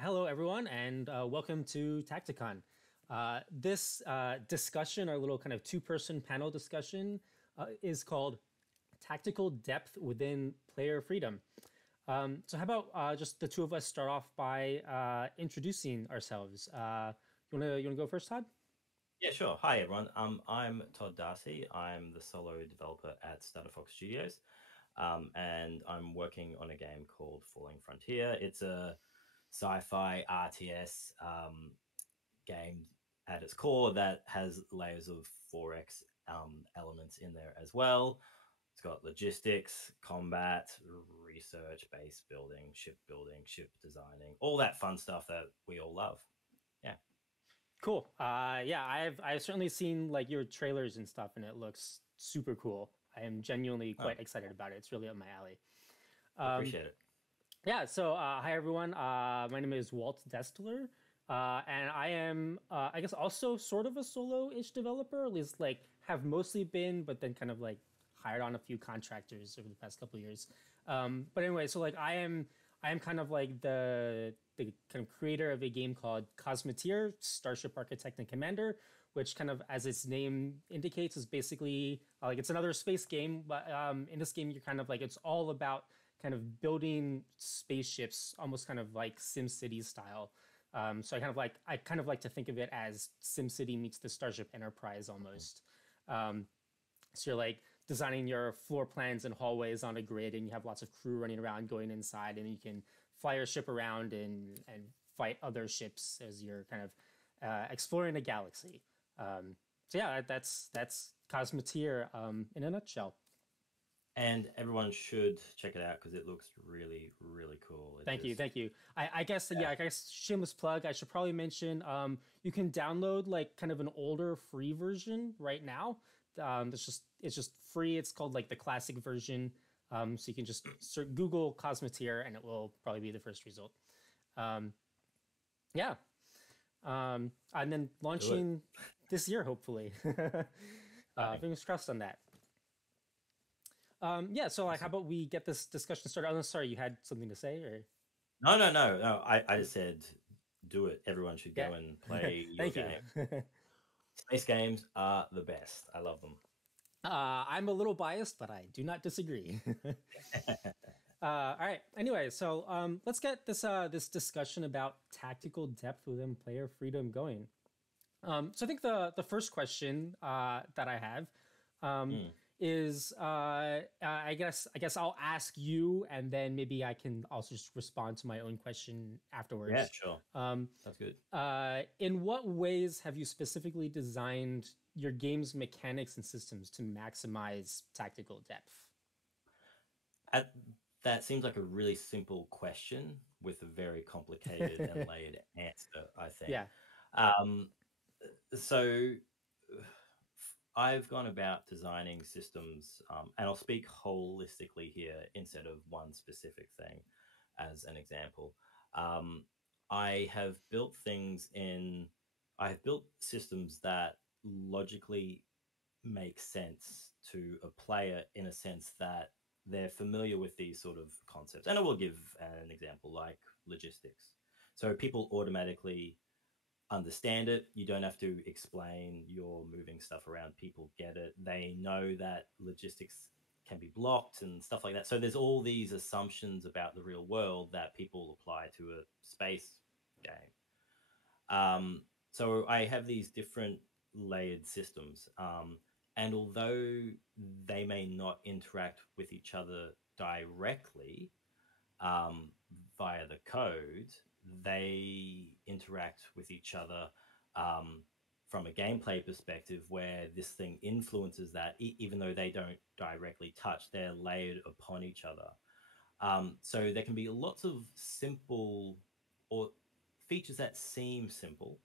Hello, everyone, and welcome to TactiCon. This discussion, our little kind of two-person panel discussion, is called Tactical Depth Within Player Freedom. So how about just the two of us start off by introducing ourselves? You wanna go first, Todd? Yeah, sure. Hi, everyone. I'm Todd Darcy. I'm the solo developer at Stutter Fox Studios, and I'm working on a game called Falling Frontier. It's a sci-fi RTS game at its core that has layers of 4X elements in there as well. It's got logistics, combat, research, base building, ship designing, all that fun stuff that we all love. Yeah. Cool. Yeah, I've certainly seen like your trailers and stuff, and it looks super cool. I am genuinely quite excited about it. It's really up my alley. Appreciate it. Yeah, so hi everyone. My name is Walt Destler, and I am, I guess, also sort of a solo-ish developer. At least, like, have mostly been, but then kind of like hired on a few contractors over the past couple of years. But anyway, so like I am kind of like the kind of creator of a game called Cosmeteer, Starship Architect and Commander, which kind of, as its name indicates, is basically like it's another space game. But in this game, you're kind of like it's all about kind of building spaceships, almost kind of like SimCity style. So I kind of like to think of it as SimCity meets the Starship Enterprise almost. So you're like designing your floor plans and hallways on a grid, and you have lots of crew running around going inside, and you can fly your ship around and fight other ships as you're kind of exploring a galaxy. So yeah, that's Cosmeteer in a nutshell. And everyone should check it out because it looks really, really cool. Thank you, thank you. I guess yeah, I guess shameless plug. I should probably mention you can download like kind of an older free version right now. It's just free. It's called like the classic version. So you can just Google Cosmeteer and it will probably be the first result. Yeah, and then launching this year hopefully. Fingers crossed on that. Yeah, so like, how about we get this discussion started? Oh, no, sorry, you had something to say, or No. I just said do it. Everyone should yeah. go and play your Thank game. you. Space games are the best. I love them. I'm a little biased, but I do not disagree. All right. Anyway, so let's get this discussion about tactical depth within player freedom going. So I think the first question that I have is I guess I'll ask you, and then maybe I can also just respond to my own question afterwards. Yeah, sure. Sounds good. In what ways have you specifically designed your game's mechanics and systems to maximize tactical depth? That seems like a really simple question with a very complicated and layered answer, I think. Yeah. So I've gone about designing systems, and I'll speak holistically here instead of one specific thing as an example. I have built systems that logically make sense to a player in a sense that they're familiar with these sort of concepts. And I will give an example like logistics. So people automatically understand it. You don't have to explain you're moving stuff around. People get it. They know that logistics can be blocked and stuff like that. So there's all these assumptions about the real world that people apply to a space game. So I have these different layered systems. And although they may not interact with each other directly, um, via the code, they interact with each other um, from a gameplay perspective, where this thing influences that, even though they don't directly touch, they're layered upon each other. So there can be lots of simple or features that seem simple,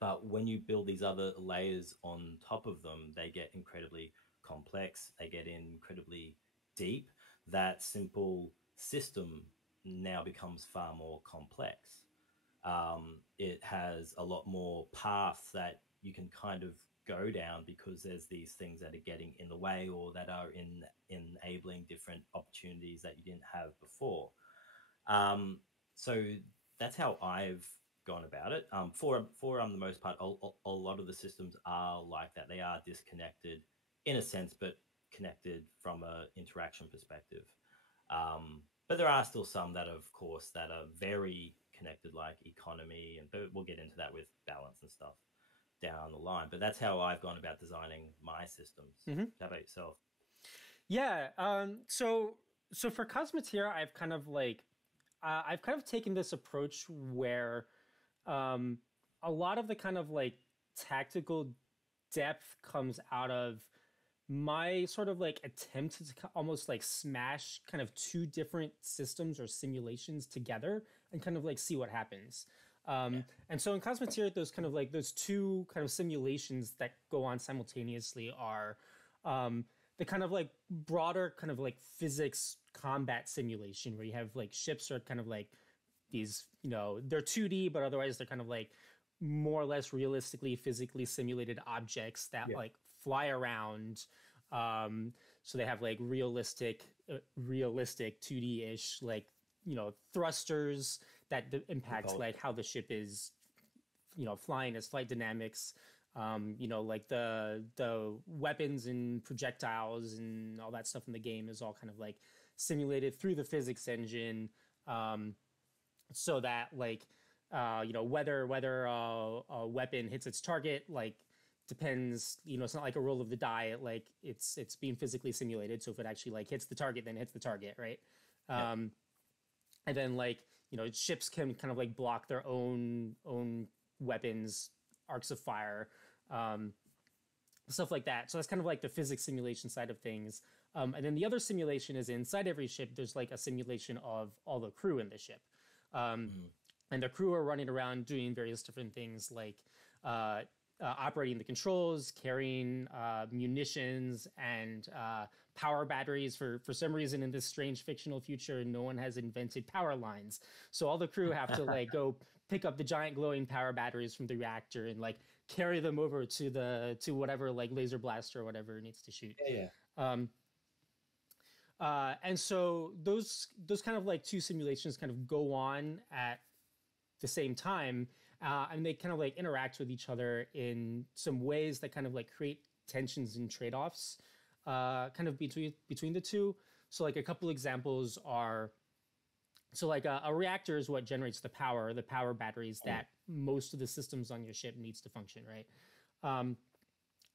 but when you build these other layers on top of them, they get incredibly complex, they get incredibly deep. That simple system now becomes far more complex. It has a lot more paths that you can kind of go down, because there's these things that are getting in the way, or that are enabling different opportunities that you didn't have before. So that's how I've gone about it. For the most part, a lot of the systems are like that. They are disconnected in a sense, but connected from a interaction perspective. But there are still some that, of course, that are very connected, like economy, and but we'll get into that with balance and stuff down the line. But that's how I've gone about designing my systems. Mm-hmm. How about yourself? Yeah. So for Cosmeteer, I've kind of taken this approach where a lot of the kind of like tactical depth comes out of my sort of like attempt to almost like smash kind of two different systems or simulations together and kind of like see what happens. And so in Cosmeteer, those kind of like those two kind of simulations that go on simultaneously are the kind of like broader kind of like physics combat simulation, where you have like ships are kind of like these, they're 2D, but otherwise they're kind of like more or less realistically physically simulated objects that like fly around. So they have like realistic 2D-ish, like, thrusters that impacts like how the ship is, flying, as flight dynamics. Like the weapons and projectiles and all that stuff in the game is all kind of like simulated through the physics engine, so that like whether a weapon hits its target like depends. It's not like a roll of the die. It's being physically simulated. So if it actually like hits the target, then it hits the target, right? And then like ships can kind of like block their own weapons, arcs of fire, stuff like that. So that's kind of like the physics simulation side of things. And then the other simulation is inside every ship. There's like a simulation of all the crew in the ship, and the crew are running around doing various different things, like operating the controls, carrying munitions and power batteries. For some reason in this strange fictional future, no one has invented power lines. So all the crew have to like go pick up the giant glowing power batteries from the reactor and like carry them over to whatever like laser blaster or whatever it needs to shoot. And so those kind of like two simulations kind of go on at the same time, and they kind of like interact with each other in some ways that kind of like create tensions and trade-offs kind of between the two. So like a couple examples are, so like a reactor is what generates the power batteries that most of the systems on your ship needs to function, right?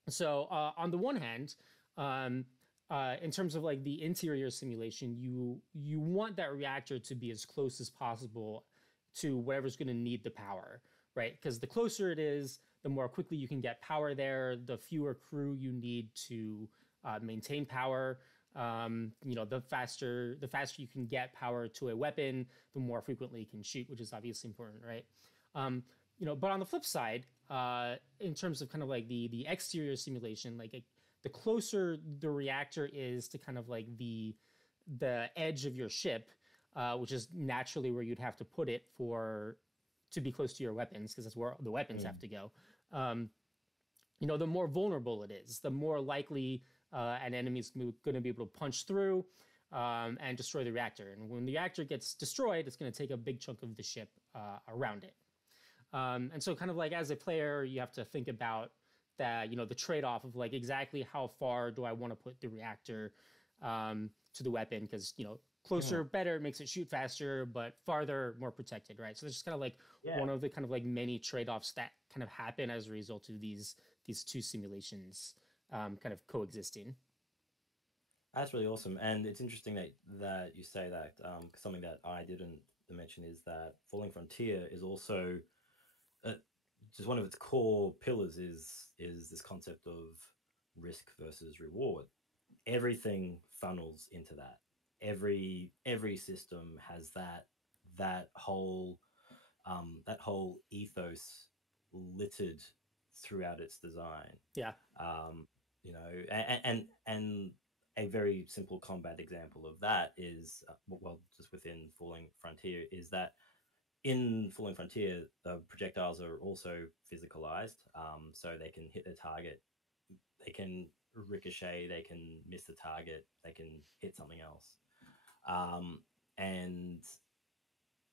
So on the one hand, in terms of like the interior simulation, you want that reactor to be as close as possible to whatever's going to need the power, right? Because the closer it is, the more quickly you can get power there, the fewer crew you need to maintain power. The faster you can get power to a weapon, the more frequently you can shoot, which is obviously important, right? But on the flip side, in terms of kind of like the exterior simulation, like the closer the reactor is to kind of like the edge of your ship, which is naturally where you'd have to put it to be close to your weapons, because that's where the weapons have to go. The more vulnerable it is, the more likely an enemy's going to be able to punch through and destroy the reactor. And when the reactor gets destroyed, it's going to take a big chunk of the ship around it. And so kind of like as a player, you have to think about that, the trade-off of like exactly how far do I want to put the reactor to the weapon, because, closer, better, makes it shoot faster, but farther, more protected, right? So there's just kind of like one of the kind of like many trade-offs that kind of happen as a result of these two simulations kind of coexisting. That's really awesome, and it's interesting that you say that. 'Cause something that I didn't mention is that Falling Frontier is also uh, just one of its core pillars is this concept of risk versus reward. Everything funnels into that. Every system has that whole ethos littered throughout its design. Yeah. Um, and a very simple combat example of that is well, just within Falling Frontier, is that in Falling Frontier, the projectiles are also physicalized, so they can hit the target, they can ricochet, they can miss the target, they can hit something else, um, and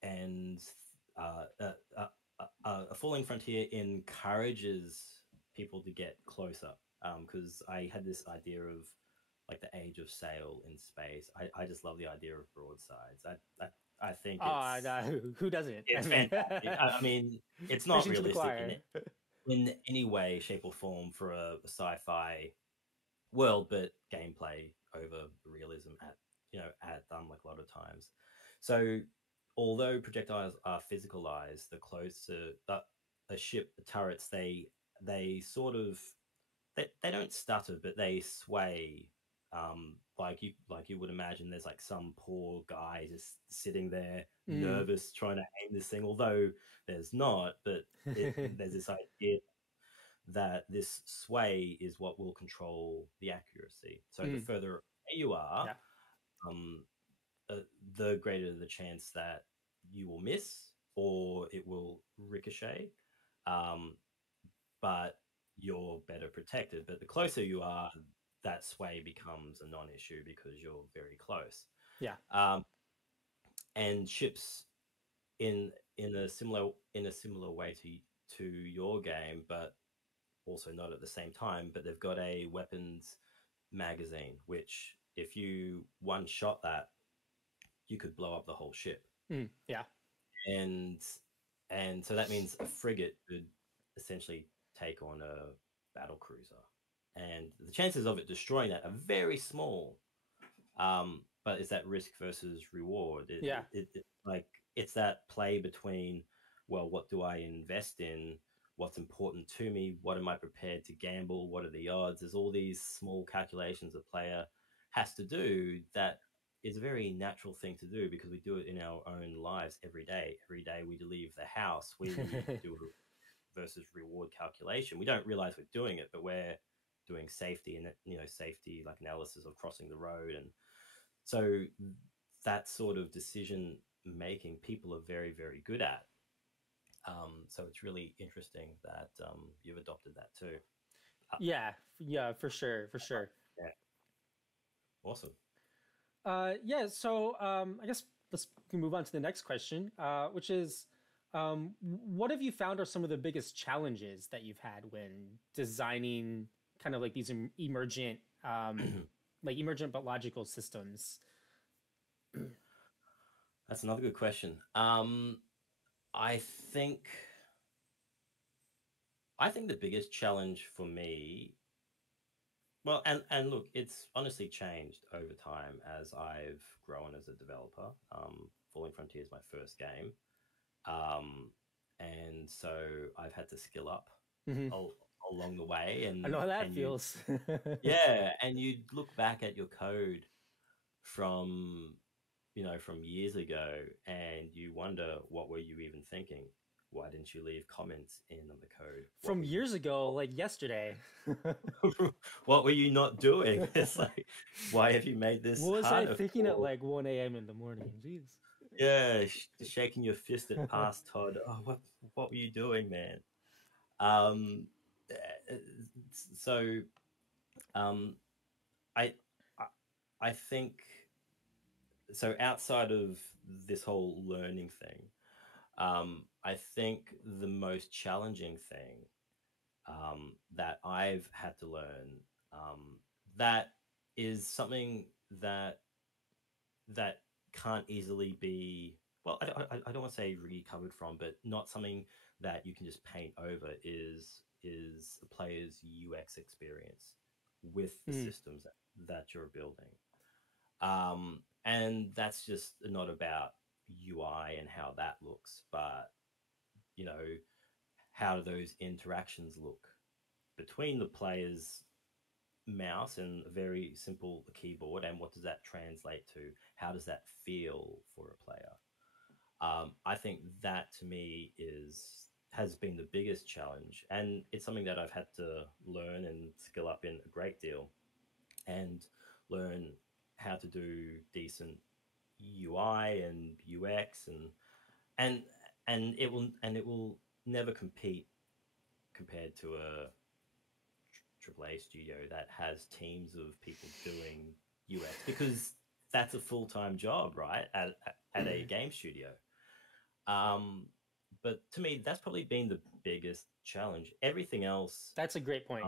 and a Falling Frontier encourages people to get closer. Because I had this idea of like the age of sail in space. I just love the idea of broadsides. I think Oh, no, who doesn't? I it's mean, fantastic. I mean, it's not preaching to the realistic choir. in any way, shape, or form for a sci-fi world, but gameplay over realism at like a lot of times. So although projectiles are physicalized, the closer a ship, the turrets, they sort of they don't stutter, but they sway. Like you would imagine, there's like some poor guy just sitting there, Mm. nervous, trying to aim this thing. Although there's not, but there's this idea that this sway is what will control the accuracy. So the Mm. further away you are, Yeah. um, uh, the greater the chance that you will miss or it will ricochet. Um, but you're better protected. But the closer you are, that sway becomes a non-issue because you're very close. Yeah. Um, and ships in in a similar way to your game, but also not at the same time. But they've got a weapons magazine, which if you one shot that, you could blow up the whole ship. Mm. Yeah. And so that means a frigate could essentially take on a battle cruiser, and the chances of it destroying that are very small. But it's that risk versus reward. Yeah. Like it's that play between, well, what do I invest in? What's important to me? What am I prepared to gamble? What are the odds? There's all these small calculations a player has to do that is a very natural thing to do because we do it in our own lives every day. Every day we leave the house, we do a versus reward calculation. We don't realize we're doing it, but we're doing safety and safety like analysis of crossing the road, and so that sort of decision making people are very, very good at. So it's really interesting that you've adopted that too. Uh, Yeah. Yeah. For sure. For sure. yeah, awesome. Yeah. So I guess let's move on to the next question, which is, what have you found are some of the biggest challenges that you've had when designing kind of like these emergent, like emergent but logical systems? That's another good question. I think I think the biggest challenge for me, well, and look, it's honestly changed over time as I've grown as a developer. Falling Frontier is my first game, um, and so I've had to skill up Hmm. al- along the way, I know how that and you, feels. yeah, and you look back at your code from from years ago, and you wonder, what were you even thinking? Why didn't you leave comments in on the code? What From were you years ago, like yesterday. what were you not doing? It's like, why have you made this What was I harder thinking at for? like 1 a.m. in the morning? Jeez. Yeah, shaking your fist at past Todd. Oh, what were you doing, man? Um, uh, so um, I I I think so. Outside of this whole learning thing, I think the most challenging thing that I've had to learn, that is something that that can't easily be, well, I don't want to say recovered from, but not something that you can just paint over, is a player's UX experience with the Mm. systems that you're building. And that's just not about UI and how that looks, but you know, how do those interactions look between the player's mouse and a very simple keyboard, and what does that translate to? How does that feel for a player? I think that to me has been the biggest challenge, and it's something that I've had to learn and skill up in a great deal, and learn how to do decent UI and UX, and it will never compete compared to a AAA studio that has teams of people doing UX, because that's a full-time job, right? At a game studio. Um, but to me, that's probably been the biggest challenge. Everything else, That's a great point.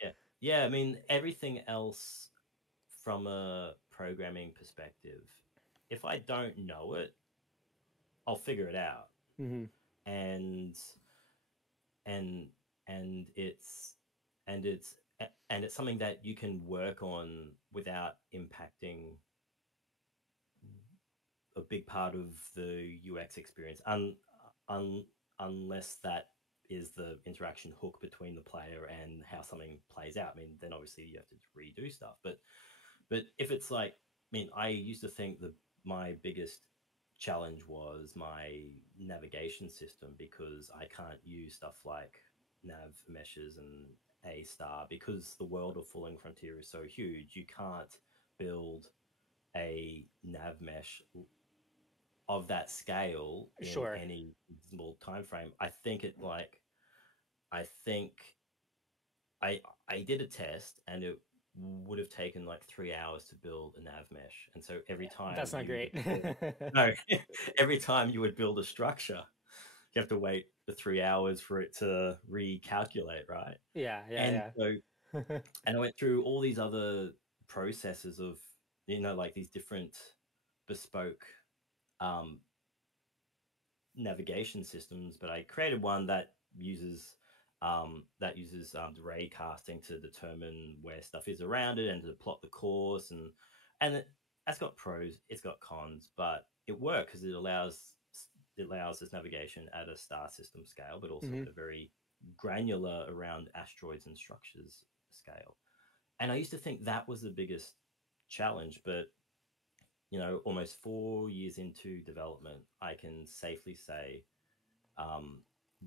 yeah, yeah. I mean, everything else from a programming perspective, if I don't know it, I'll figure it out, Mm-hmm. and and and it's something that you can work on without impacting a big part of the UX experience, un, unless that is the interaction hook between the player and how something plays out. I mean, then obviously you have to redo stuff. But if it's like, I mean, I used to think that my biggest challenge was my navigation system, because I can't use stuff like nav meshes and A star, because the world of Falling Frontier is so huge. You can't build a nav mesh of that scale in Sure. any reasonable time frame. I think I I did a test, and it would have taken like 3 hours to build a nav mesh. And so every time That's not you great. no, every time you would build a structure, you have to wait the 3 hours for it to recalculate, right? Yeah, And yeah, so, yeah. and I went through all these other processes of, like these different bespoke um, navigation systems, but I created one that uses ray casting to determine where stuff is around it and to plot the course, that's got pros, it's got cons, but it works because it allows this navigation at a star system scale, but also Mm-hmm. at a very granular around asteroids and structures scale. And I used to think that was the biggest challenge, but almost 4 years into development, I can safely say um,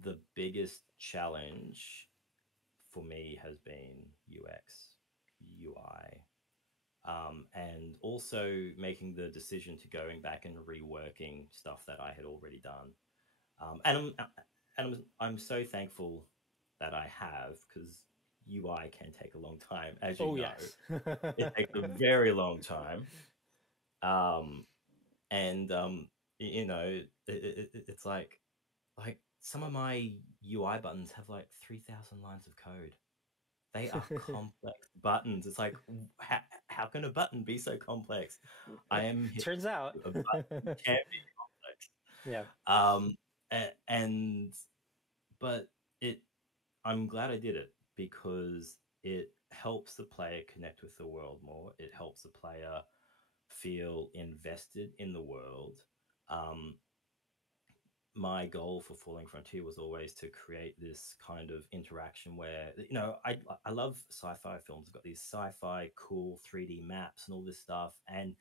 the biggest challenge for me has been UX, UI, and also making the decision to going back and reworking stuff that I had already done. And I'm so thankful that I have, because UI can take a long time, as you Oh know. yes. It takes a very long time. Um, and it's like some of my UI buttons have like 3,000 lines of code. They are complex buttons. It's like, how can a button be so complex? I am here. Turns out. A button can be complex. Yeah. And but it I'm glad I did it, because it helps the player connect with the world more. It helps the player feel invested in the world. Um, my goal for Falling Frontier was always to create this kind of interaction where, I love sci-fi films. I've got these sci-fi cool 3D maps and all this stuff, and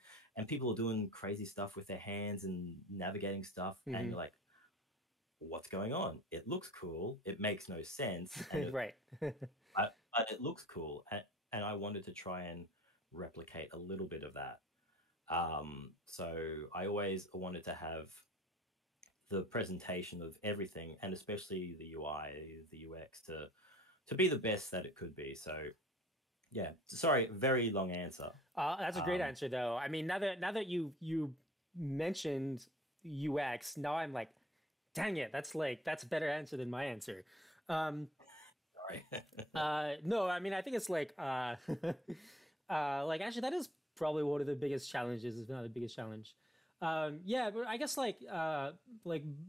people are doing crazy stuff with their hands and navigating stuff, and Mm-hmm. you're like, what's going on? It looks cool. It makes no sense, and Right. but it looks cool, and I wanted to try and replicate a little bit of that. So I always wanted to have the presentation of everything, and especially the UI, the UX, to be the best that it could be. So yeah, sorry, very long answer. That's a great answer, though. I mean, now that you mentioned UX, now I'm like, dang it, that's a better answer than my answer. Um, Sorry. no, I mean, I think it's like actually that is probably one of the biggest challenges, if not the biggest challenge. Yeah, but I guess like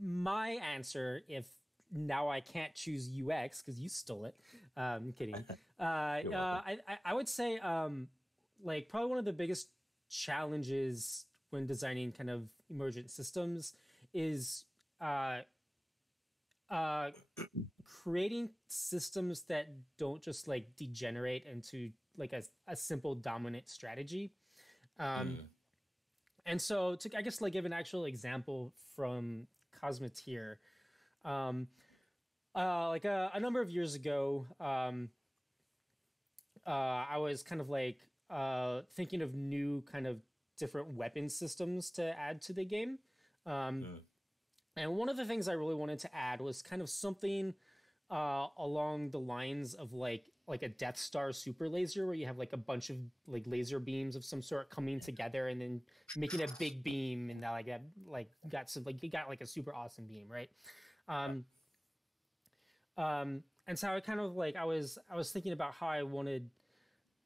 my answer, if now I can't choose UX because you stole it. I'm kidding. You're welcome. I would say like probably one of the biggest challenges when designing kind of emergent systems is uh, uh, creating systems that don't just like degenerate into like a simple dominant strategy. Um, and so to, I guess, like give an actual example from Cosmeteer, like a number of years ago, I was kind of like thinking of new kind of different weapon systems to add to the game. And one of the things I really wanted to add was kind of something along the lines of like a Death Star super laser, where you have like a bunch of like laser beams of some sort coming together and then making a big beam, and that got some like you got like a super awesome beam, right? And so I kind of like I was thinking about how I wanted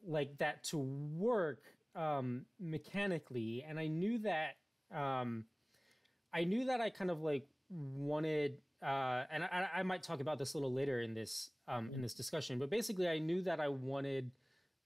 like that to work mechanically, and I knew that I kind of like wanted, and I might talk about this a little later in this discussion, but basically I knew that I wanted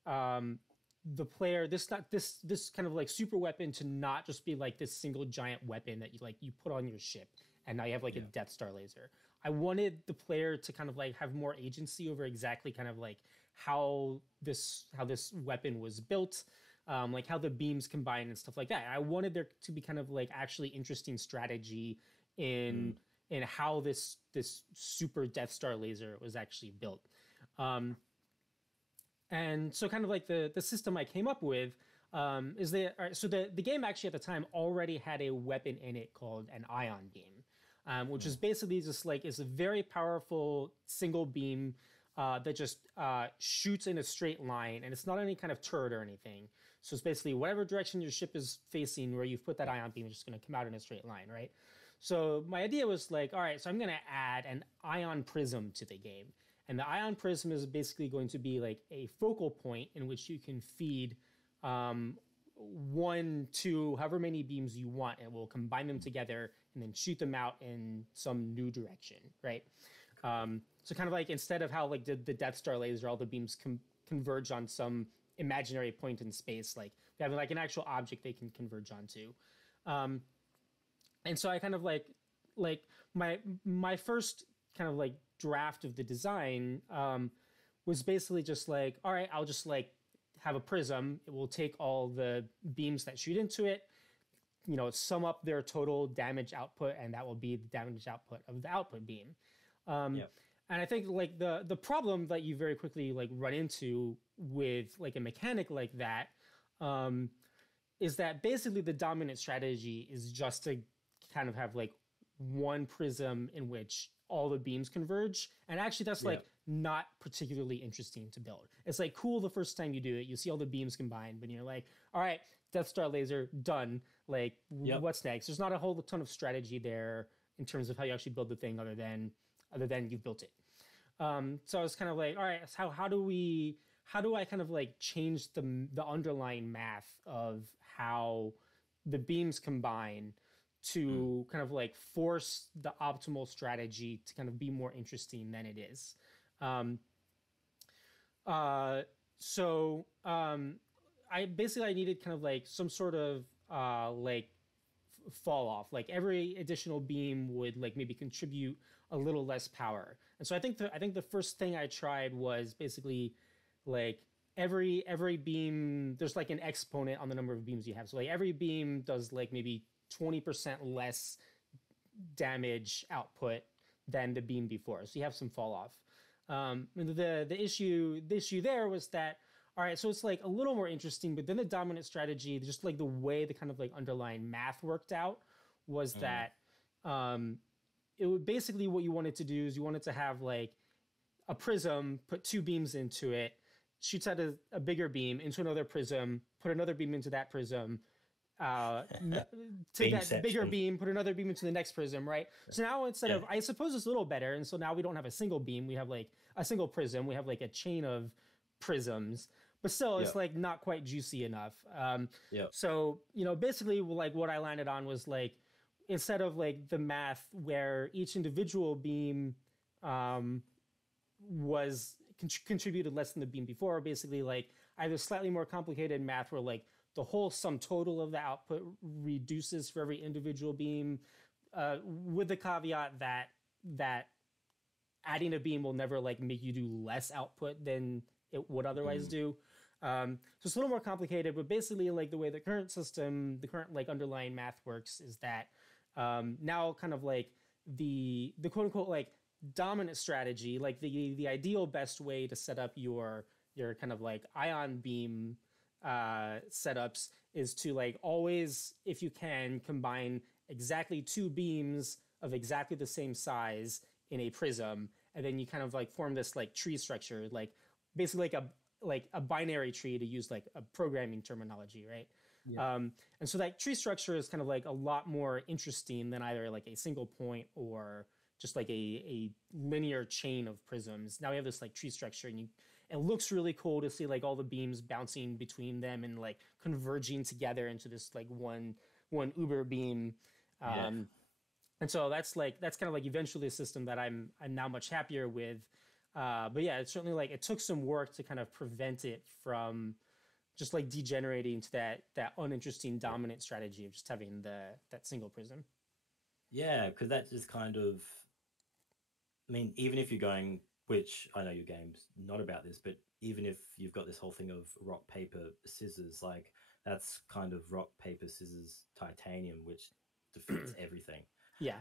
the player this kind of like super weapon to not just be like this single giant weapon that you put on your ship and now you have like a Death Star laser. I wanted the player to kind of like have more agency over exactly kind of like how this weapon was built, like how the beams combine and stuff like that. I wanted there to be kind of like actually interesting strategy in how this super Death Star laser was actually built. And so kind of like the system I came up with is that, all right, so the game actually at the time already had a weapon in it called an ion beam, which is basically just like is a very powerful single beam that just shoots in a straight line, and it's not any kind of turret or anything. So it's basically whatever direction your ship is facing, where you've put that ion beam is just going to come out in a straight line, right? So my idea was like, all right, so I'm going to add an ion prism to the game. And the ion prism is basically going to be like a focal point in which you can feed 1, 2, however many beams you want, and we'll combine them together and then shoot them out in some new direction, right? So kind of like instead of how like the Death Star laser, all the beams converge on some imaginary point in space, like we have like an actual object they can converge onto. And so I kind of like my first kind of like draft of the design was basically just like, all right, I'll just like have a prism. It will take all the beams that shoot into it, sum up their total damage output, and that will be the damage output of the output beam. And I think like the problem that you very quickly like run into with like a mechanic like that is that basically the dominant strategy is just to kind of have like one prism in which all the beams converge, and actually that's like not particularly interesting to build. It's like cool the first time you do it, you see all the beams combined, but you're like, all right, Death Star laser done, like what's next? There's not a whole ton of strategy there in terms of how you actually build the thing other than you've built it. So I was kind of like, all right, so how do I kind of like change the underlying math of how the beams combine to kind of like force the optimal strategy to kind of be more interesting than it is. I needed kind of like some sort of like fall off. Like every additional beam would like maybe contribute a little less power. And so I think the first thing I tried was basically like every beam, there's like an exponent on the number of beams you have. So like every beam does like maybe 20% less damage output than the beam before. So you have some fall off. The issue there was that, all right, so it's like a little more interesting, but then the dominant strategy, just like the way the kind of like underlying math worked out was that it would basically what you wanted to do is you wanted to have like a prism, put 2 beams into it, shoots out a bigger beam into another prism, put another beam into that prism, take that bigger beam, put another beam into the next prism, right? So now instead of, I suppose it's a little better, and so now we don't have a single beam, we have like a single prism, we have like a chain of prisms, but still it's like not quite juicy enough. So, basically like what I landed on was like, instead of like the math where each individual beam was contributed less than the beam before, basically like I have a slightly more complicated math where like the whole sum total of the output reduces for every individual beam, with the caveat that adding a beam will never like make you do less output than it would otherwise do. So it's a little more complicated, but basically, like the way the current system, the current like underlying math works is that now kind of like the quote unquote like dominant strategy, like the ideal best way to set up your kind of like ion beam setups is to like always, if you can, combine exactly two beams of exactly the same size in a prism, and then you kind of like form this like tree structure, like basically like a binary tree, to use like a programming terminology, right? Yeah. And so that tree structure is kind of like a lot more interesting than either like a single point or just like a linear chain of prisms. Now we have this like tree structure, and it looks really cool to see like all the beams bouncing between them and like converging together into this like one uber beam. Yeah. And so that's kind of like eventually a system that I'm now much happier with. But yeah, it's certainly like it took some work to kind of prevent it from just like degenerating to that uninteresting dominant strategy of just having that single prism. Yeah, because that just kind of, I mean, even if you're going, which I know your game's not about this, but even if you've got this whole thing of rock, paper, scissors, like that's kind of rock, paper, scissors, titanium, which defeats everything. Yeah.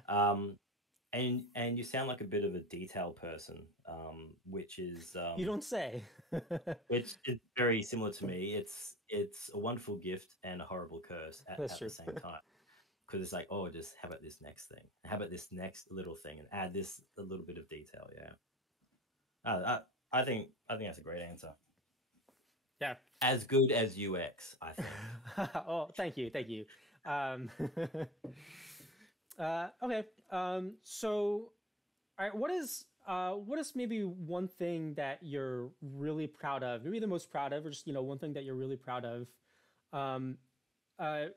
And you sound like a bit of a detail person, which is You don't say. which is very similar to me. It's a wonderful gift and a horrible curse That's at true. the same time. Because it's like, oh, just how about this next thing? How about this next little thing, and add this a little bit of detail? Yeah, I think that's a great answer. Yeah. As good as UX, I think. Oh, thank you. Um, okay. So, all right. What is maybe one thing that you're really proud of? Maybe the most proud of, or just one thing that you're really proud of, um,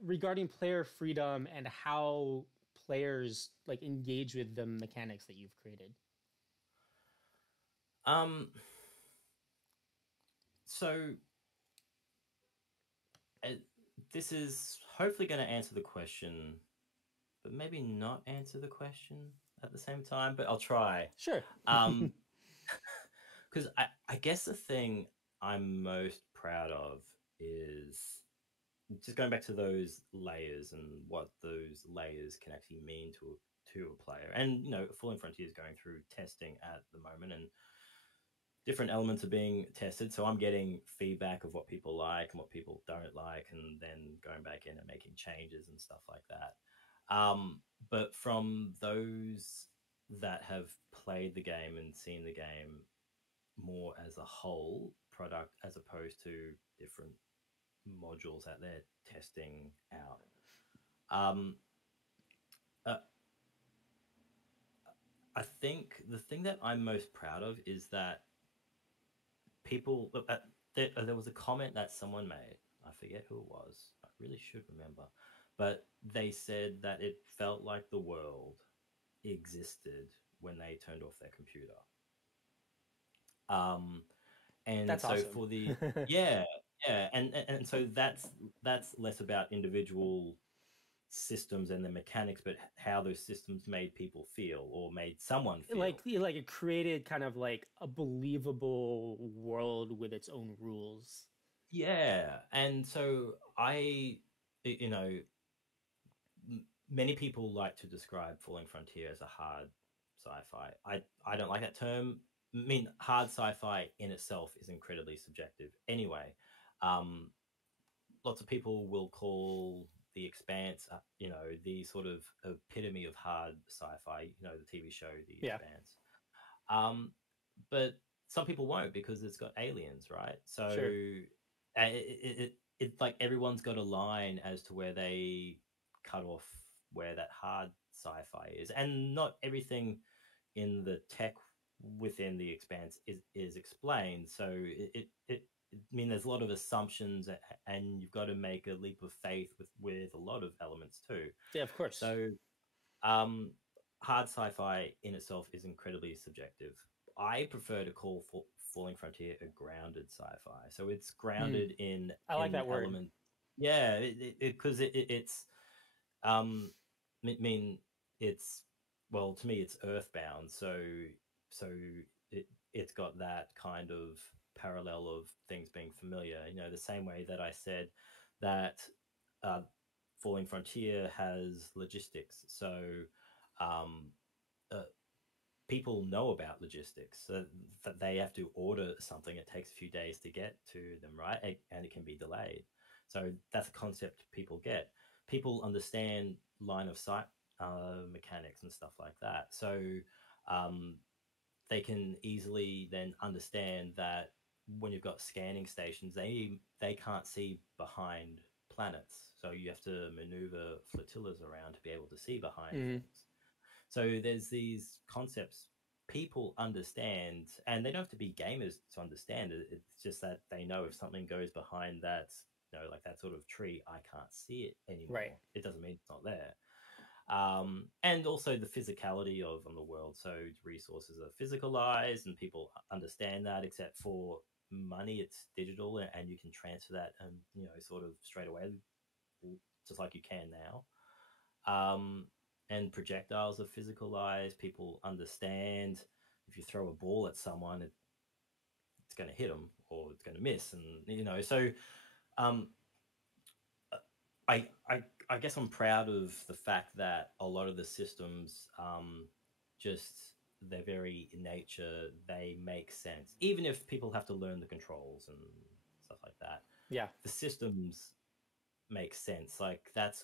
regarding player freedom and how players like engage with the mechanics that you've created. Um, so uh, this is hopefully going to answer the question, but maybe not answer the question at the same time. But I'll try. Sure. Because I guess the thing I'm most proud of is just going back to those layers and what those layers can actually mean to a player. And Falling Frontier is going through testing at the moment, and different elements are being tested. So I'm getting feedback of what people like and what people don't like, and then going back in and making changes and stuff like that. But from those that have played the game and seen the game more as a whole product as opposed to different modules that they're testing out. Uh, I think the thing that I'm most proud of is that people. There was a comment that someone made. I forget who it was. I really should remember, but they said that it felt like the world existed when they turned off their computer. And That's so awesome. for the yeah, and so that's less about individual systems and the mechanics, but how those systems made people feel or made someone feel. Like it created kind of like a believable world with its own rules. Yeah, and so many people like to describe Falling Frontier as a hard sci-fi. I don't like that term. I mean, hard sci-fi in itself is incredibly subjective. Anyway, lots of people will call The Expanse, the sort of epitome of hard sci-fi. The TV show The Expanse. But some people won't because it's got aliens, right? So Sure. it's like everyone's got a line as to where they cut off where that hard sci-fi is, and not everything in the tech within The Expanse is explained. So I mean, there's a lot of assumptions, and you've got to make a leap of faith with a lot of elements too. Yeah, of course. So, hard sci-fi in itself is incredibly subjective. I prefer to call Falling Frontier a grounded sci-fi. So it's grounded in I like that word. element. Yeah, because it's um, I mean, it's well to me it's earthbound, so it's got that kind of parallel of things being familiar. You know, the same way that I said that uh, Falling Frontier has logistics, so um, uh, people know about logistics. So that they have to order something, it takes a few days to get to them, right? And it can be delayed. So that's a concept people get. People understand line of sight mechanics and stuff like that. So um, they can easily then understand that when you've got scanning stations, they can't see behind planets. So you have to maneuver flotillas around to be able to see behind Hmm. things. So there's these concepts people understand, and they don't have to be gamers to understand it. It's just that they know if something goes behind that, like that sort of tree, I can't see it Right. anymore. It doesn't mean it's not there. And also the physicality of the world. So resources are physicalized, and people understand that. Except for money, it's digital, and you can transfer that, and sort of straight away, just like you can now. And projectiles are physicalized. People understand if you throw a ball at someone, it's going to hit them or it's going to miss, and so um, I guess I'm proud of the fact that a lot of the systems just they're very in nature. They make sense, even if people have to learn the controls and stuff like that. Yeah. The systems make sense. Like that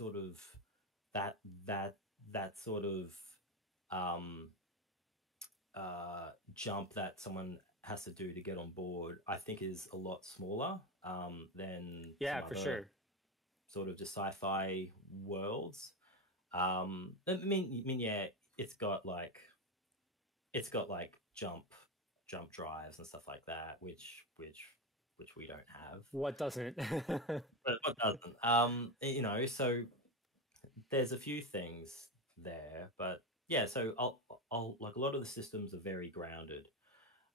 that that sort of um, jump that someone has to do to get on board, I think is a lot smaller than Yeah, some for other sure. sort of just sci-fi worlds. Yeah, it's got like jump drives and stuff like that, which we don't have. What doesn't? But what doesn't? So there's a few things there, but yeah. So I'll like a lot of the systems are very grounded,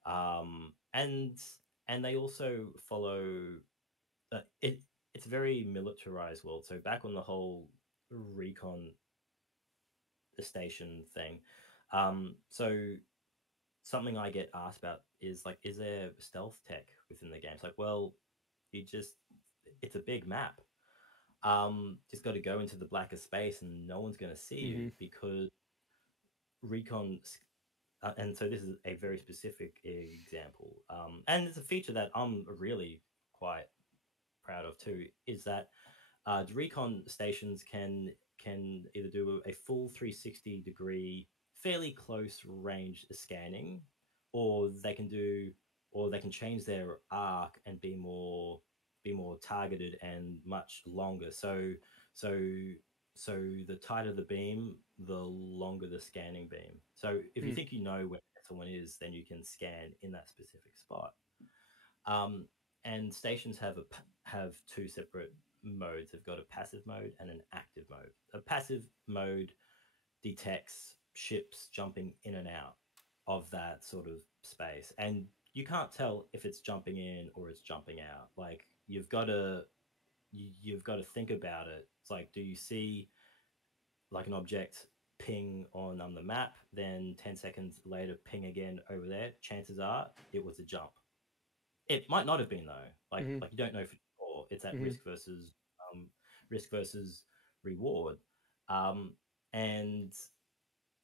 and they also follow it. It's a very militarized world. So back on the whole recon station thing, so something I get asked about is like, is there stealth tech within the game? It's like, well, it's a big map. Just got to go into the blackest space and no one's going to see you Hmm. because recon. And so this is a very specific example, and it's a feature that I'm really quite proud of too. Is that the recon stations can either do a full 360-degree, fairly close range scanning, or they can change their arc and be more targeted and much longer. So so the tighter the beam, the longer the scanning beam. So if you Mm. think you know where someone is, then you can scan in that specific spot. Um, and stations have two separate modes. They've got a passive mode and an active mode. A passive mode detects ships jumping in and out of that sort of space, and you can't tell if it's jumping in or it's jumping out. Like you've got to think about it. It's like, do you see like an object ping on the map, then 10 seconds later ping again over there? Chances are it was a jump. It might not have been though. Hmm. Like you don't know for sure. It's at Hmm. um, risk versus reward, um, and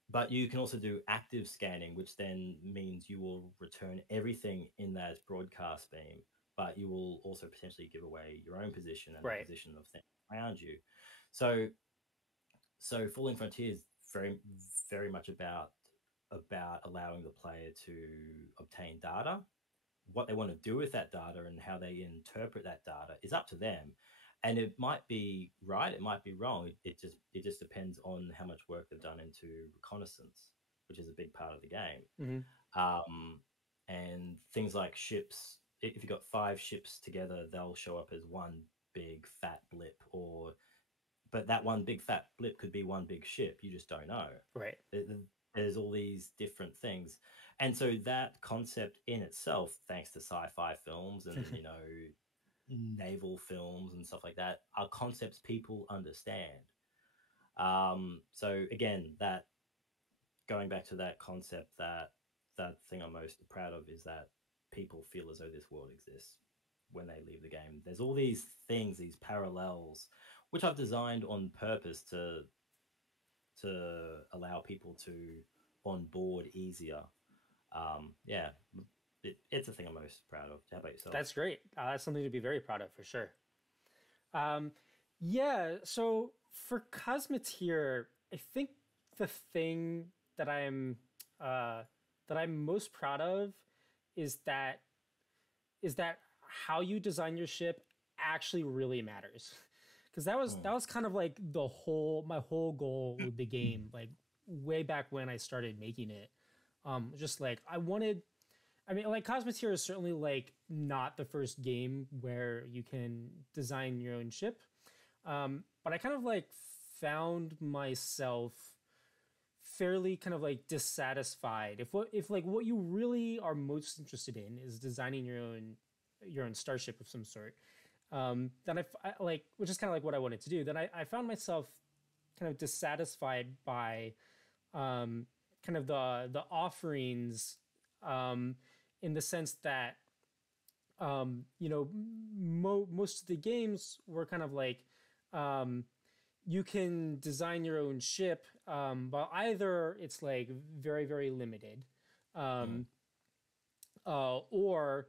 but you can also do active scanning, which then means you will return everything in that broadcast beam, but you will also potentially give away your own position and the Right. position of things around you. So Falling Frontier is very much about allowing the player to obtain data. What they want to do with that data and how they interpret that data is up to them, and it might be right, it might be wrong. It just depends on how much work they've done into reconnaissance, which is a big part of the game. Hmm. um, and things like ships, if you've got five ships together, they'll show up as one big fat blip, or but that one big fat blip could be one big ship. You just don't know. Right. There's all these different things, and so that concept in itself, thanks to sci-fi films and naval films and stuff like that are concepts people understand. So again, that going back to that concept, that thing I'm most proud of is that people feel as though this world exists when they leave the game. There's all these things, these parallels, which I've designed on purpose to allow people to onboard easier. Yeah, it's a thing I'm most proud of. How about yourself? That's great. That's something to be very proud of for sure. Um, yeah. So for Cosmeteer, I think the thing that uh, I'm most proud of is that is that how you design your ship actually really matters. Because that was kind of like my whole goal with the game, like way back when I started making it. Just like I mean, like Cosmeteer is certainly like not the first game where you can design your own ship, but I kind of like found myself fairly kind of like dissatisfied if like what you really are most interested in is designing your own starship of some sort. Then like, which is kind of like what I wanted to do. Then I found myself kind of dissatisfied by kind of the offerings, in the sense that most of the games were kind of like, you can design your own ship, but either it's like very very limited, um, or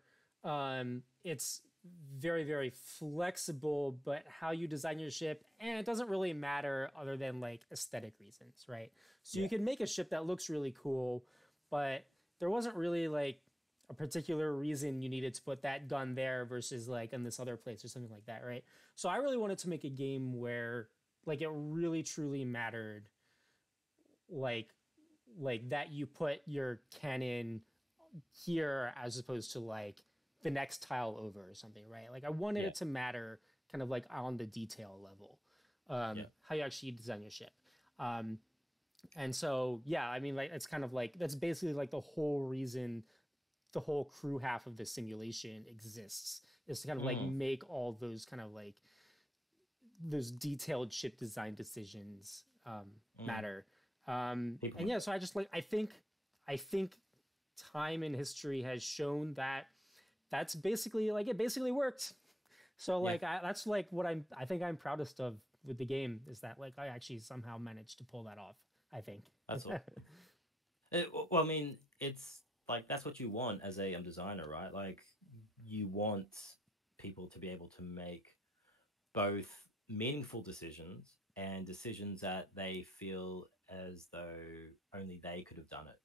it's very very flexible, but how you design your ship, and it doesn't really matter other than like aesthetic reasons, right? So you can make a ship that looks really cool, but there wasn't really like a particular reason you needed to put that gun there versus like in this other place or something like that, right? So I really wanted to make a game where like it really truly mattered, like that you put your cannon here as opposed to like the next tile over or something, right? Like I wanted it to matter kind of like on the detail level, how you actually design your ship. And so, yeah, I mean, like, it's kind of like, that's basically like the whole reason the whole crew half of the simulation exists, is to kind of like make all those kind of like those detailed ship design decisions matter. And yeah, so I just like, I think time in history has shown that that's basically like, it basically worked. So like, that's like what I think I'm proudest of with the game, is that like I actually somehow managed to pull that off, I think. That's all. Well, I mean, it's like that's what you want as a designer, right? Like you want people to be able to make both meaningful decisions and decisions that they feel as though only they could have done it.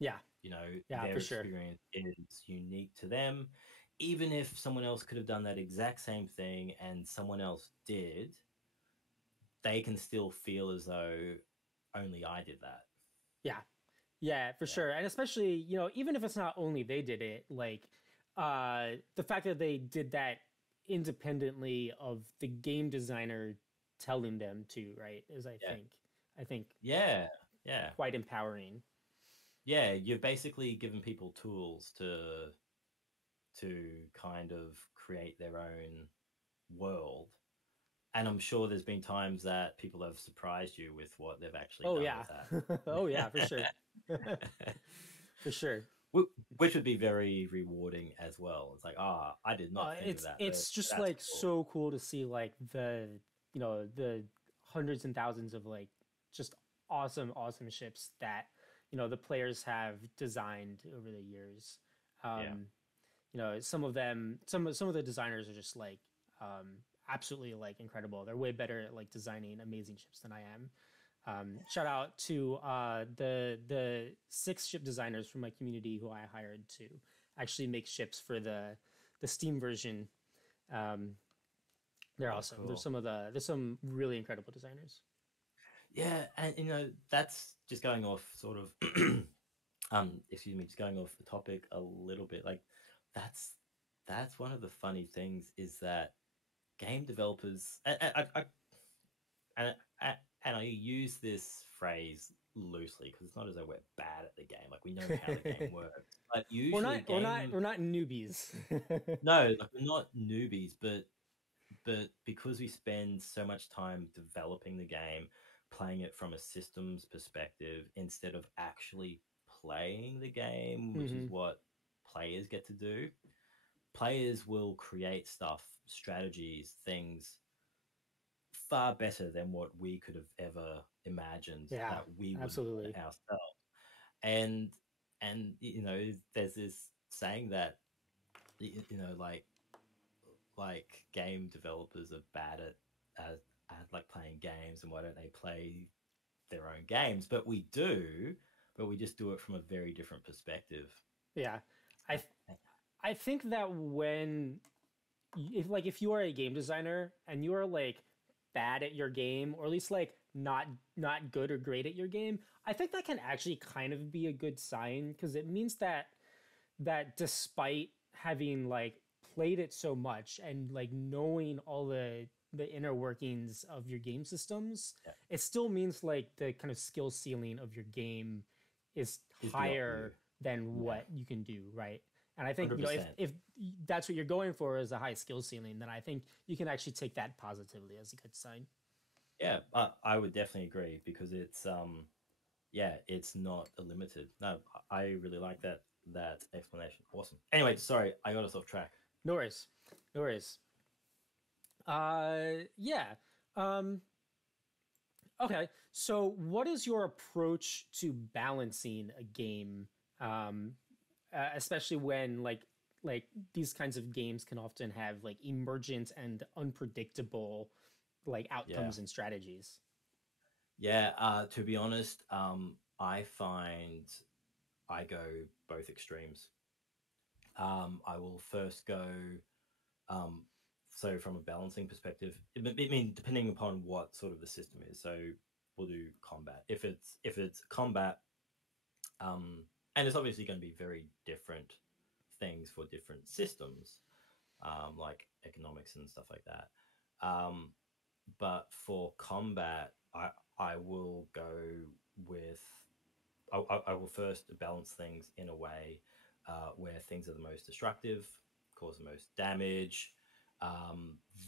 Yeah. You know, Yeah, their for sure. experience is unique to them. Even if someone else could have done that exact same thing and someone else did, they can still feel as though only I did that. Yeah. Yeah, for sure. And especially, even if it's not only they did it, like the fact that they did that independently of the game designer telling them to, right, is I think Yeah. quite empowering. Yeah, you've basically given people tools to kind of create their own world. And I'm sure there's been times that people have surprised you with what they've actually done with that. Oh yeah, for sure. For sure. Which would be very rewarding as well. It's like, I did not think of that. It's just like cool. So cool to see like the hundreds and thousands of like just awesome ships that the players have designed over the years. Some of them, some of the designers are just like absolutely like incredible. They're way better at like designing amazing ships than I am. Shout out to the 6 ship designers from my community who I hired to actually make ships for the Steam version. They're awesome. Cool. There's some really incredible designers. Yeah, and that's just going off sort of just going off the topic a little bit. Like that's one of the funny things is that game developers and I use this phrase loosely because it's not as though we're bad at the game. Like we know how the game works, but we're usually not we're not game we're not newbies. no, like we're not newbies, but because we spend so much time developing the game, playing it from a systems perspective instead of actually playing the game, which is Hmm. what players get to do, players will create stuff, strategies, things far better than what we could have ever imagined Yeah, that we would have absolutely. done ourselves. And you know, there's this saying that you know, like game developers are bad at like playing games, and why don't they play their own games? But we do, but we just do it from a very different perspective. Yeah, I th- I think that when if you are a game designer and you are like bad at your game, or at least like not good or great at your game, I think that can actually kind of be a good sign, because it means that despite having like played it so much and like knowing all the inner workings of your game systems, Yeah, it still means like the kind of skill ceiling of your game is is beyond you. higher than Yeah, what you can do, right? And I think, 100%. if that's what you're going for, is a high skill ceiling, then I think you can actually take that positively as a good sign. Yeah, I would definitely agree because it's yeah, it's not a limited. No, I really like that explanation. Awesome. Anyway, sorry, I got us off track. No worries, no worries. Yeah. Um, Okay, so what is your approach to balancing a game, especially when like these kinds of games can often have like emergent and unpredictable like Yeah. outcomes and strategies? Yeah, to be honest, I find I go both extremes. I will first go, um, so from a balancing perspective, I mean, depending upon what sort of the system is. So we'll do combat. If it's combat, and it's obviously going to be very different things for different systems, like economics and stuff like that. Um, but for combat, I will go with I will first balance things in a way where things are the most destructive, cause the most damage.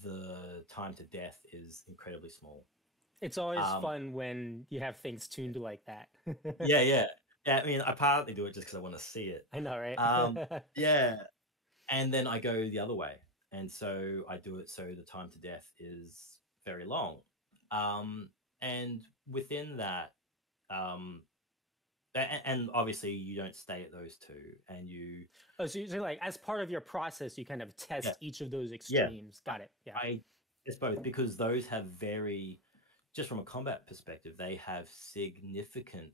The time to death is incredibly small. It's always Um, fun when you have things tuned like that. yeah, yeah, yeah. I mean, I partly do it just because I want to see it. I know, right? Yeah, and then I go the other way, and so I do it so the time to death is very long. Um, and within that, um, and obviously you don't stay at those two, and you Oh, so like as part of your process, you kind of yeah test each of those yeah extremes. Got it. Yeah. I it's both because those have very just from a combat perspective they have significant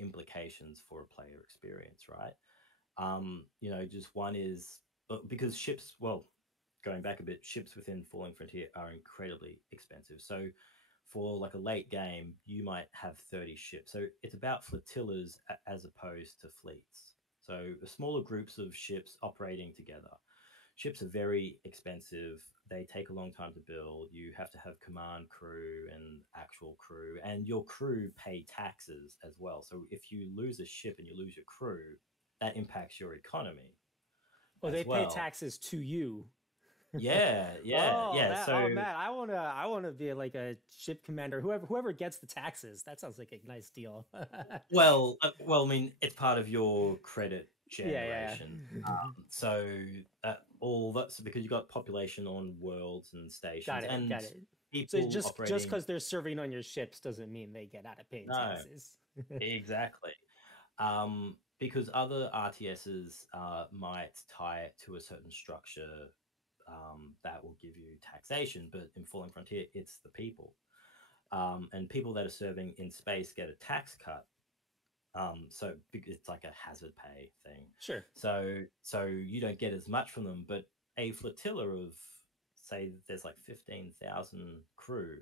implications for a player experience, right? You know, just one is because ships, well, going back a bit, ships within Falling Frontier are incredibly expensive. So for like a late game, you might have 30 ships. So it's about flotillas as opposed to fleets. So smaller groups of ships operating together. Ships are very expensive. They take a long time to build. You have to have command crew and actual crew, and your crew pay taxes as well. So if you lose a ship and you lose your crew, that impacts your economy Oh, they as pay well. taxes to you. Yeah, yeah, Oh, yeah. that. So Oh, man, I wanna be like a ship commander. Whoever gets the taxes. That sounds like a nice deal. well, I mean, it's part of your credit Yeah, yeah, generation. yeah. So all that's because you got population on worlds and stations, Got it. and Got it. So people just operating. because they're serving on your ships doesn't mean they get out of paying No, taxes. exactly. Because other RTSs might tie it to a certain structure that will give you taxation, but in Falling Frontier, it's the people. And people that are serving in space get a tax cut. So it's like a hazard pay thing. Sure. So you don't get as much from them, but a flotilla of say there's like 15,000 crew,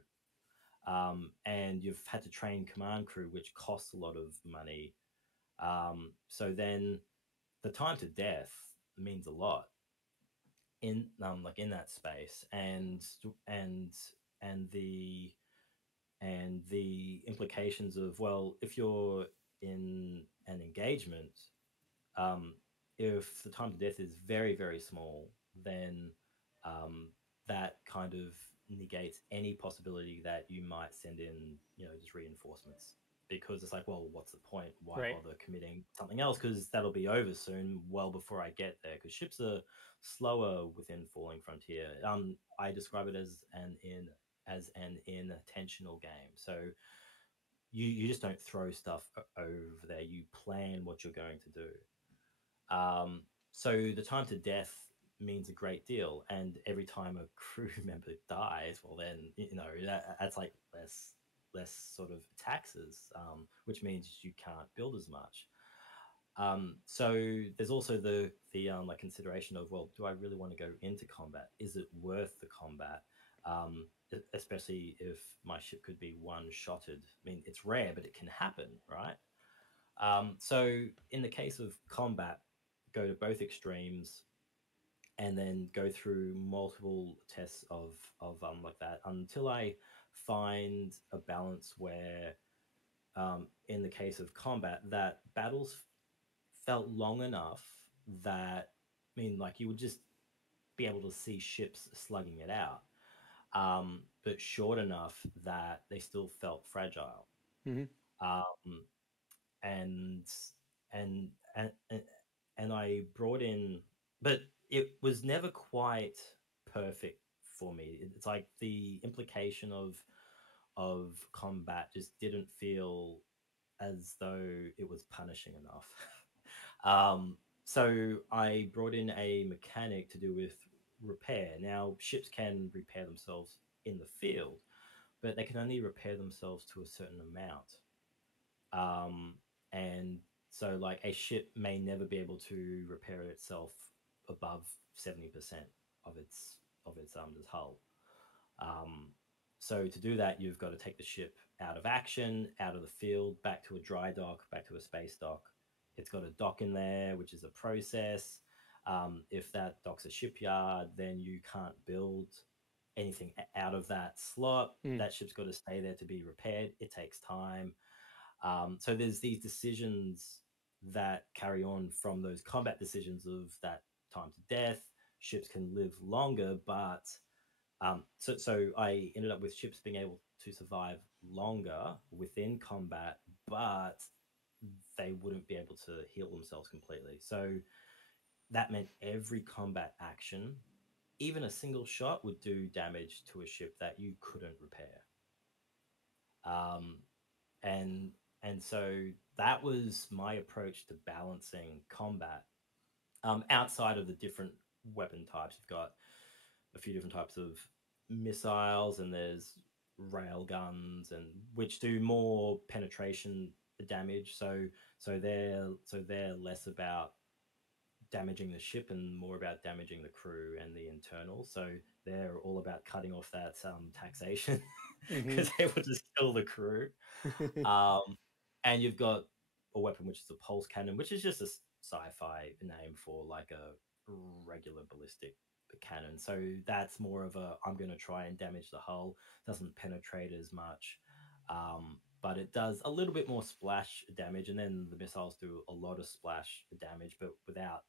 and you've had to train command crew, which costs a lot of money. So then the time to death means a lot in like in that space, and and the and the implications of, well, if you're in an engagement, um, if the time to death is very, very small, then um, that kind of negates any possibility that you might send in, just reinforcements. Because it's like, well, what's the point? Why Right. bother committing something else? Because that'll be over soon, well before I get there. Because ships are slower within Falling Frontier. I describe it as an inattentional game. So you just don't throw stuff over there. You plan what you're going to do. So the time to death means a great deal, and every time a crew member dies, well, then that's like less sort of taxes, which means you can't build as much. So there's also the like consideration of, well, do I really want to go into combat? Is it worth the combat? Especially if my ship could be one-shotted. I mean, it's rare, but it can happen, right? So in the case of combat, go to both extremes and then go through multiple tests of like that until I find a balance where, in the case of combat, that battles felt long enough that, I mean, like, you would just be able to see ships slugging it out, but short enough that they still felt fragile. Mm-hmm. Um, and and and and I brought in, but it was never quite perfect for me. It's like the implication of combat just didn't feel as though it was punishing enough. So I brought in a mechanic to do with repair. Now, ships can repair themselves in the field, but they can only repair themselves to a certain amount. And so, like, a ship may never be able to repair itself above 70% of its hull. Um, so to do that, you've got to take the ship out of action, out of the field, back to a dry dock, back to a space dock. It's got a dock in there, which is a process. If that dock's a shipyard, then you can't build anything out of that slot. Mm. That ship's got to stay there to be repaired. It takes time. So there's these decisions that carry on from those combat decisions of that time to death. Ships can live longer, but so I ended up with ships being able to survive longer within combat, but they wouldn't be able to heal themselves completely. So that meant every combat action, even a single shot, would do damage to a ship that you couldn't repair. Um, and and so that was my approach to balancing combat. Outside of the different weapon types, you've got a few different types of missiles, and there's rail guns, and which do more penetration damage. So they're less about damaging the ship and more about damaging the crew and the internals. So they're all about cutting off that taxation Mm-hmm. because they would just kill the crew. Um, and you've got a weapon which is a pulse cannon, which is just a sci-fi name for like a regular ballistic cannon. So that's more of a, I'm going to try and damage the hull. Doesn't penetrate as much, but it does a little bit more splash damage. And then the missiles do a lot of splash damage, but without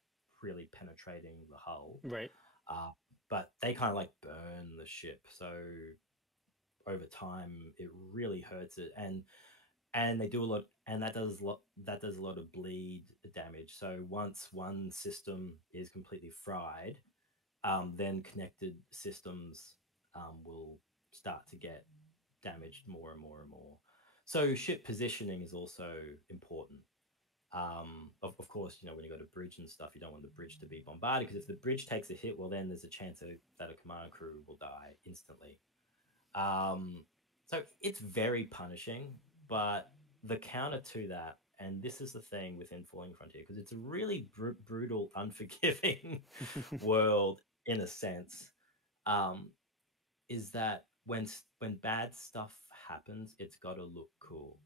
really penetrating the hull. Right. Uh, but they kind of like burn the ship. So over time, it really hurts it. And they do a lot, and that does a lot of bleed damage. So once one system is completely fried, then connected systems will start to get damaged more and more and more. So ship positioning is also important. Of course, when you got a bridge and stuff, you don't want the bridge to be bombarded, because if the bridge takes a hit, well, then there's a chance that a command crew will die instantly. So it's very punishing, but the counter to that, and this is the thing within Falling Frontier, because it's a really brutal, unforgiving world in a sense, um, is that when bad stuff happens, it's got to look cool.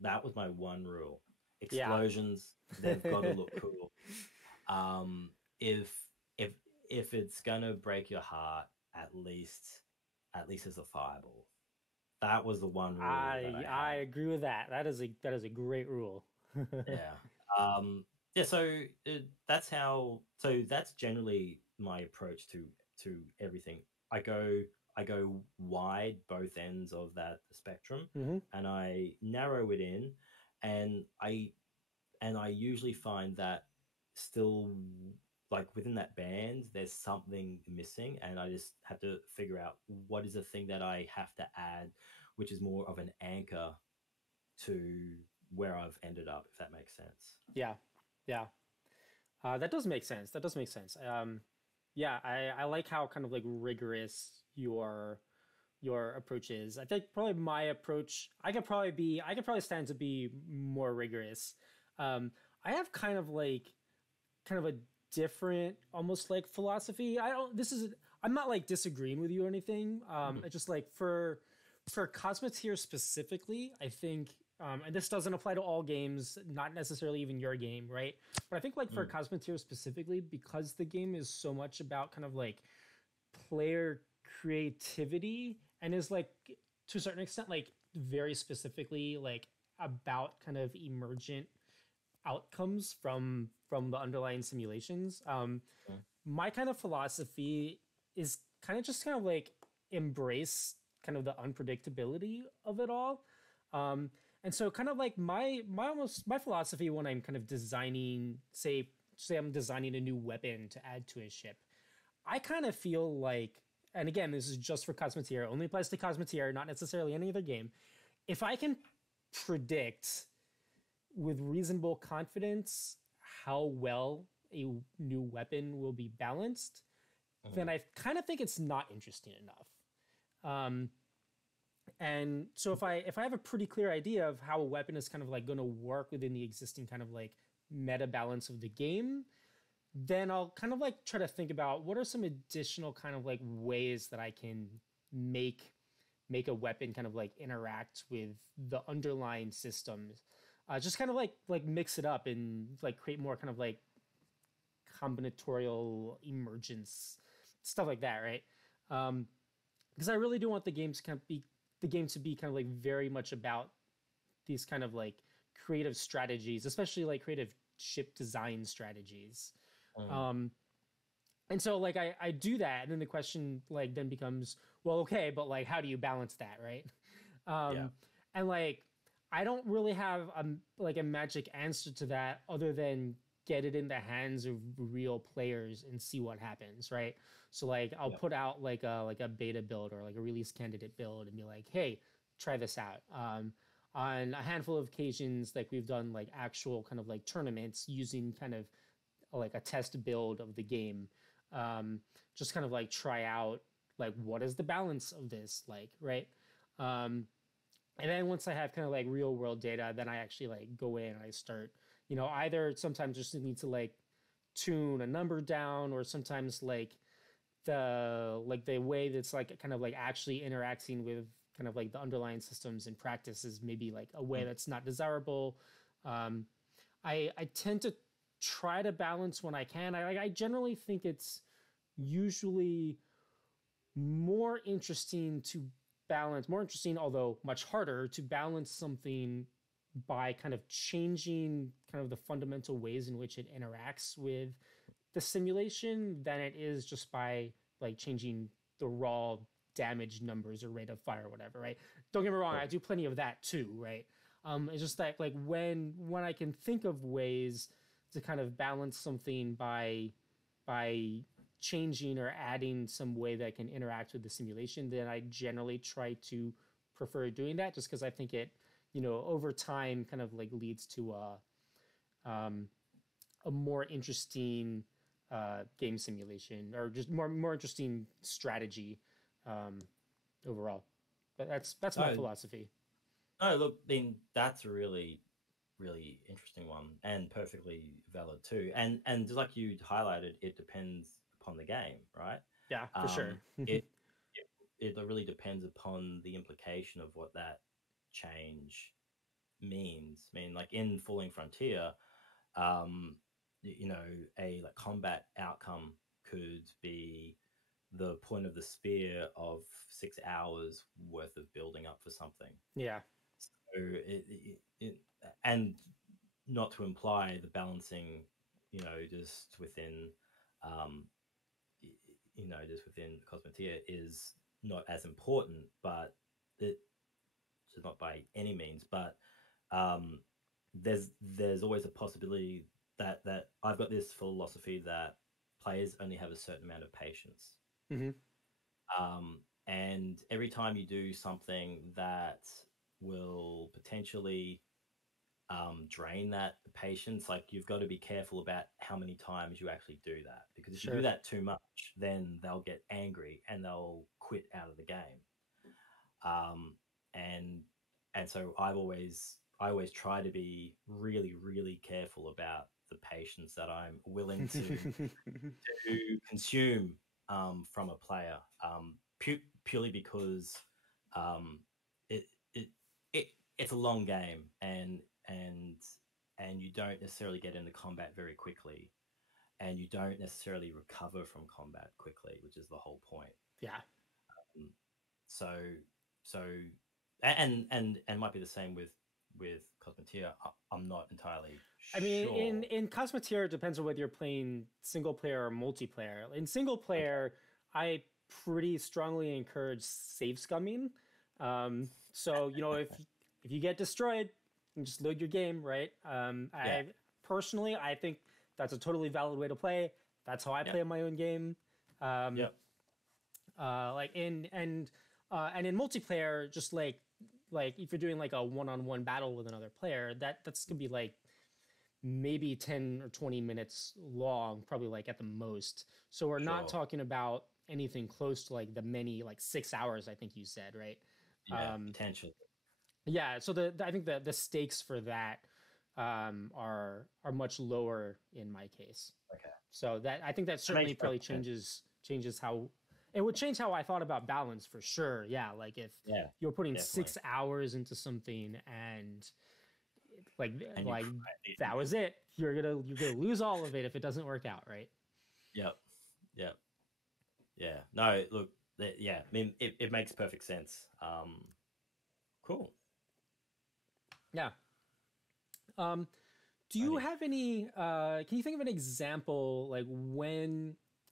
That was my one rule. Yeah. Explosions, they've got to look cool. Um, if if if it's gonna break your heart, at least as a fireball. That was the one rule that I I had. agree with that. That is a great rule. Yeah. Yeah. So that's how. So that's generally my approach to everything. I go I go wide both ends of that spectrum, Hmm. and I narrow it in, and I usually find that still, like, within that band there's something missing, and I just have to figure out what is the thing that I have to add, which is more of an anchor to where I've ended up, if that makes sense. Yeah, yeah. That does make sense. That does make sense. Yeah, I like how kind of like rigorous your approach is. I think probably my approach, I could probably stand to be more rigorous. Um, I have kind of a different, almost like philosophy. I don't. This is. I'm not like disagreeing with you or anything. Mhm. It's just like for Cosmoteer specifically, I think. And this doesn't apply to all games, not necessarily even your game, right? But I think like for Mm. Cosmoteer specifically, because the game is so much about kind of like player creativity and is like to a certain extent like very specifically like about kind of emergent outcomes from the underlying simulations. Mm. My kind of philosophy is kind of just kind of like embrace kind of the unpredictability of it all. Um, and so kind of like my philosophy when I'm kind of designing, say I'm designing a new weapon to add to a ship, I kind of feel like, and again, this is just for Cosmoteer, only applies to Cosmoteer, not necessarily any other game. If I can predict with reasonable confidence how well a new weapon will be balanced, then Mhm. I kind of think it's not interesting enough. And so if I have a pretty clear idea of how a weapon is kind of like going to work within the existing kind of like meta balance of the game, then I'll kind of like try to think about what are some additional kind of like ways that I can make make a weapon kind of like interact with the underlying systems. Just kind of like mix it up and like create more kind of like combinatorial emergence stuff like that, right? Because I really do want the game to be kind of like very much about these kind of like creative strategies, especially like creative ship design strategies. Mm. Um, and so like I do that, and then the question like then becomes, well, okay, but like how do you balance that, right? Yeah. Um, and like I don't really have like a magic answer to that other than get it in the hands of real players and see what happens, right? So like I'll Yeah. put out like a beta build or like a release candidate build and be like, hey, try this out. On a handful of occasions, like we've done like actual kind of like tournaments using kind of like a test build of the game, um, just kind of like try out like what is the balance of this like, right? Um, and then once I have kind of like real world data, then I actually like go in and I start, either sometimes just need to like tune a number down, or sometimes like the way that's like kind of like actually interacting with kind of like the underlying systems and practices maybe like a way Mm. that's not desirable. um, I tend to try to balance when I can. I generally think it's usually more interesting to more interesting, although much harder to balance something by kind of changing kind of the fundamental ways in which it interacts with the simulation than it is just by like changing the raw damage numbers or rate of fire or whatever, right? Don't get me wrong, I Cool. do plenty of that too, right? It's just that like when I can think of ways to kind of balance something by changing or adding some way that can interact with the simulation, then I generally try to prefer doing that just because I think it, over time kind of like leads to um, a more interesting game simulation or just more interesting strategy um, overall. But that's my No, philosophy. no. Look, then that's a really, really interesting one, and perfectly valid too. And just like you highlighted, it depends upon the game, right? Yeah, for sure. Um, it it really depends upon the implication of what that change means. I mean, like in Falling Frontier, um, you know, a like combat outcome could be the point of the spear of 6 hours worth of building up for something. Yeah. So and not to imply the balancing, just within, um, just within Cosmetia is not as important, but it's not by any means. But um, there's always a possibility that I've got this philosophy that players only have a certain amount of patience. Mm-hmm. And every time you do something that will potentially drain that patience, like you've got to be careful about how many times you actually do that, because if you do that too much, then they'll get angry and they'll quit out of the game. And so I always try to be really, really careful about the patience that I'm willing to consume from a player, purely because um, it, it it it's a long game, and you don't necessarily get into combat very quickly, and you don't necessarily recover from combat quickly, which is the whole point. Yeah. Um, so so and might be the same with Cosmetia. I'm not entirely I mean, sure. in Cosmetia, it depends on whether you're playing single player or multiplayer. In single player, I pretty strongly encourage save scumming. So if you get destroyed, you just load your game, right? I personally, I think that's a totally valid way to play. That's how I play my own game. Like in and in multiplayer, just like if you're doing like a one-on-one battle with another player, that's gonna be like maybe 10 or 20 minutes long, probably, like, at the most. So we're not talking about anything close to like the many, like 6 hours, I think you said, right? Potentially. Yeah, so I think the stakes for that are much lower in my case. Okay. So that I think that certainly probably changes how it would change how I thought about balance, for sure. Yeah, like if you're putting definitely 6 hours into something and that was it, you're gonna lose all of it if it doesn't work out, right? Yep. No, look, I mean, it makes perfect sense. Cool. Yeah. Do you have any can you think of an example, like,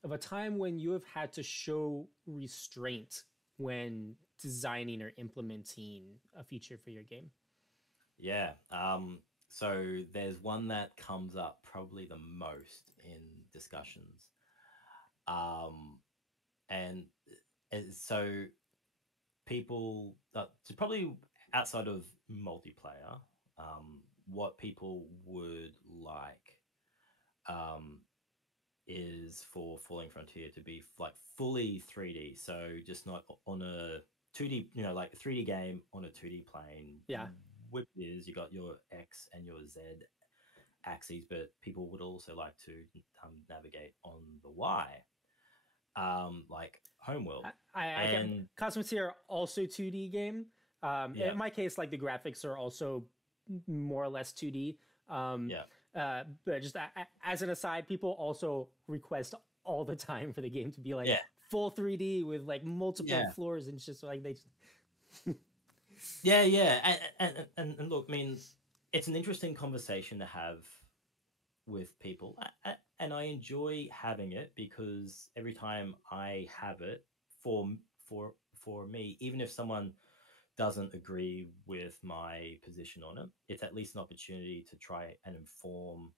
of a time when you have had to show restraint when designing or implementing a feature for your game? Yeah. So there's one that comes up probably the most in discussions. And so people, so probably outside of multiplayer, what people would like is for Falling Frontier to be like fully 3D. So just not on a 2D, like a 3D game on a 2D plane. Yeah. Which is, you got your X and your Z axes, but people would also like to navigate on the Y, like Homeworld. And Cosmetia are also 2D game. In my case, like, the graphics are also more or less 2D. But just as an aside, people also request all the time for the game to be like full 3D with like multiple floors and just like they. And look, I mean, it's an interesting conversation to have with people, and I enjoy having it, because every time I have it, for me, even if someone doesn't agree with my position on it, it's at least an opportunity to try and inform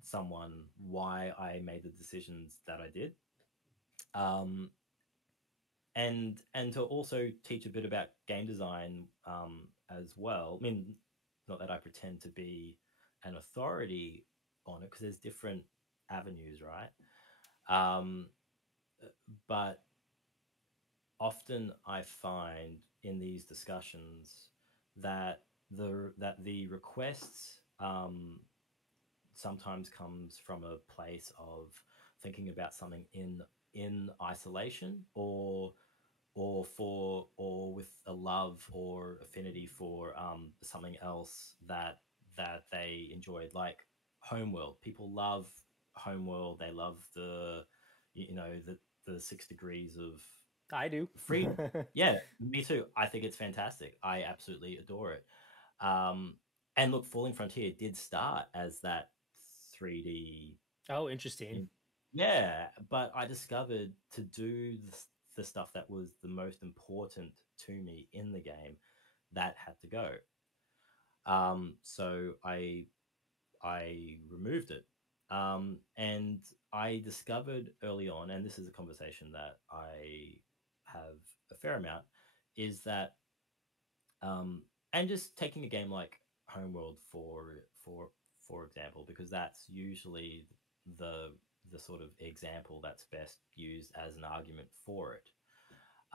someone why I made the decisions that I did. And to also teach a bit about game design as well. I mean, not that I pretend to be an authority on it, because there's different avenues, right? But often I find in these discussions that the requests sometimes comes from a place of thinking about something in isolation, or with a love or affinity for something else that they enjoyed, like Homeworld. People love Homeworld. They love the the 6 degrees of I do. freedom. Yeah, me too. I think it's fantastic. I absolutely adore it. Um, and look, Falling Frontier did start as that 3D. Oh, interesting. Yeah, but I discovered to do the stuff that was the most important to me in the game, that had to go. So I removed it. And I discovered early on, and this is a conversation that I have a fair amount, is that and just taking a game like Homeworld for for example, because that's usually the the sort of example that's best used as an argument for it.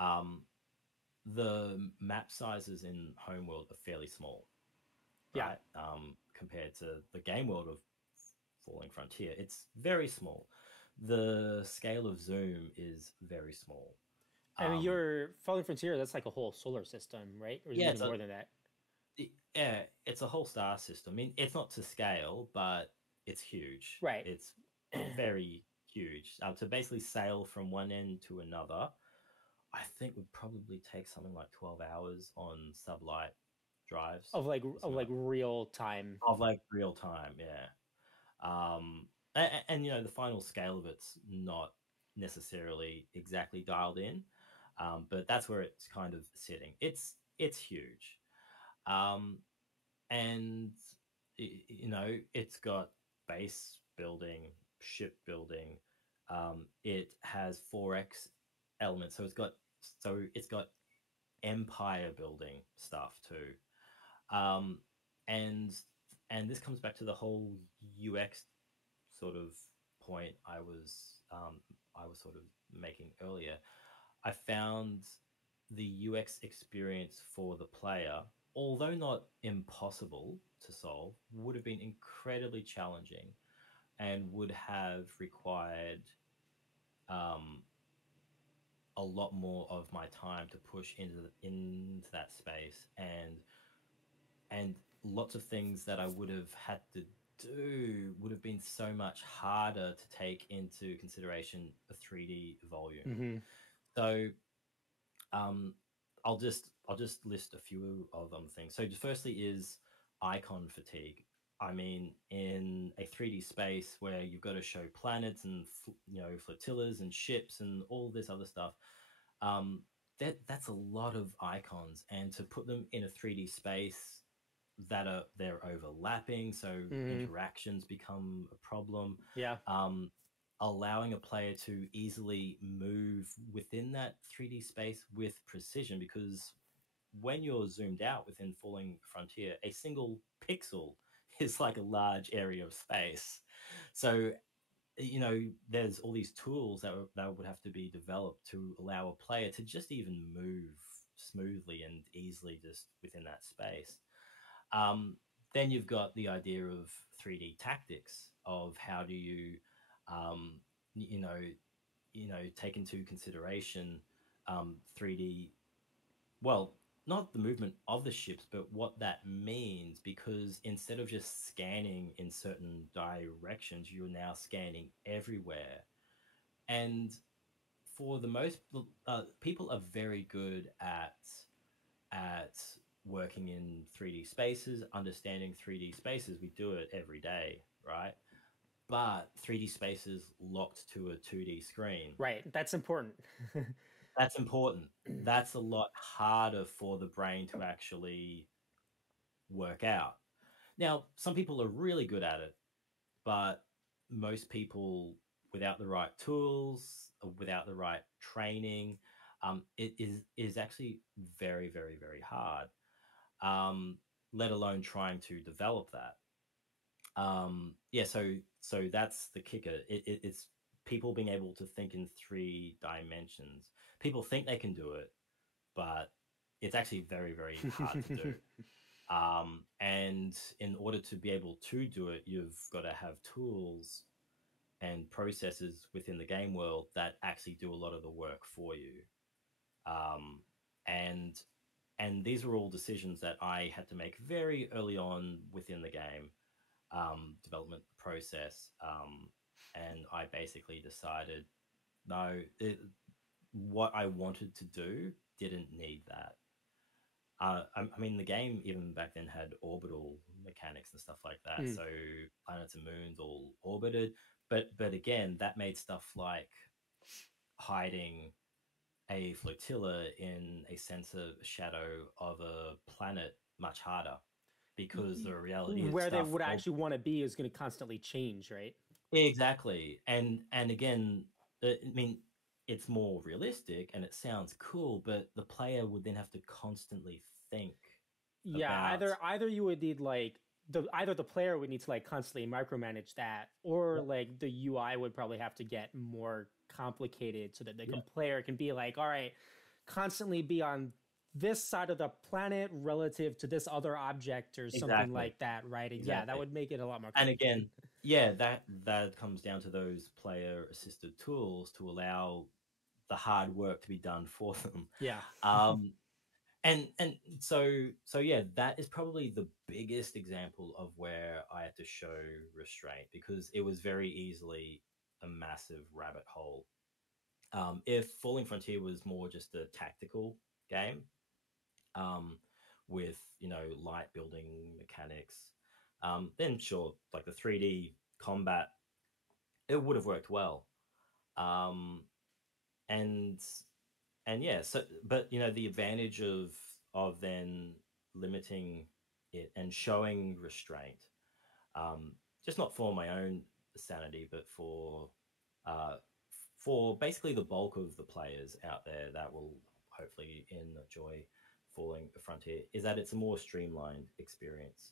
Um, the map sizes in Homeworld are fairly small, Yeah. right? Compared to the game world of Falling Frontier, it's very small. The scale of zoom is very small. I mean, Um, your Falling Frontier, that's like a whole solar system, right? Or is it yeah, even more than that? yeah, it's a whole star system. I mean, it's not to scale, but it's huge. Right. It's very huge. To basically sail from one end to another, I think would probably take something like 12 hours on sublight drives or Of something like like real time. of like real time. Yeah. And you know, the final scale of it's not necessarily exactly dialed in, but that's where it's kind of sitting. It's huge. Um, and you know, it's got base building, ship building. It has 4x elements, so it's got empire building stuff too. Um, and and this comes back to the whole UX sort of point I was sort of making earlier. I found the UX experience for the player, although not impossible to solve, would have been incredibly challenging and would have required um, a lot more of my time to push into that space, and lots of things that I would have had to do would have been so much harder to take into consideration a 3D volume. Mm-hmm. So um, I'll just list a few of them things. So firstly is icon fatigue. I mean, in a 3D space where you've got to show planets and you know, flotillas and ships and all this other stuff, um, that's a lot of icons, and to put them in a 3D space that are they're overlapping, so Mm-hmm. interactions become a problem. Yeah. Um, Allowing a player to easily move within that 3D space with precision, because when you're zoomed out within Falling Frontier, a single pixel is like a large area of space. So you know, there's all these tools that would have to be developed to allow a player to just even move smoothly and easily just within that space. Um, then you've got the idea of 3D tactics, of how do you, um, you know, take into consideration 3D. Well, not the movement of the ships, but what that means. Because instead of just scanning in certain directions, you're now scanning everywhere. And for the most, people are very good at working in 3D spaces, understanding 3D spaces. We do it every day, right? But 3D spaces locked to a 2D screen. Right. That's important. That's important. That's a lot harder for the brain to actually work out. Now, some people are really good at it, but most people, without the right tools, without the right training, it is actually very, very, very hard. Let alone trying to develop that. Yeah, so that's the kicker. It's people being able to think in 3 dimensions. People think they can do it, but it's actually very, very hard to do. And in order to be able to do it, you've got to have tools and processes within the game world that actually do a lot of the work for you. Um, and and these are all decisions that I had to make very early on within the game development process. And I basically decided, no. What I wanted to do didn't need that. I mean, the game even back then had orbital mechanics and stuff like that. Mm. So planets and moons all orbited, but again, that made stuff like hiding a flotilla in a sense of shadow of a planet much harder because the reality of Where they stuff. would actually want to be is going to constantly change, right? Exactly, and again, I mean, it's more realistic and it sounds cool, but the player would then have to constantly think Yeah, about. either you would need like either the player would need to like constantly micromanage that, or Yep, like the UI would probably have to get more complicated so that the yep, player can be like, all right, constantly be on this side of the planet relative to this other object or something exactly, like that, right? And yeah, that exactly. would make it a lot more And complicated. again, yeah, that comes down to those player assisted tools to allow the hard work to be done for them. Yeah. Um, and so yeah, that is probably the biggest example of where I had to show restraint because it was very easily a massive rabbit hole. If Falling Frontier was more just a tactical game, um, with light building mechanics, then sure, like the 3D combat, it would have worked well. Um, and and yeah, so but the advantage of then limiting it and showing restraint, um, just not for my own sanity, but uh, for basically the bulk of the players out there that will hopefully enjoy Falling Frontier, is that it's a more streamlined experience.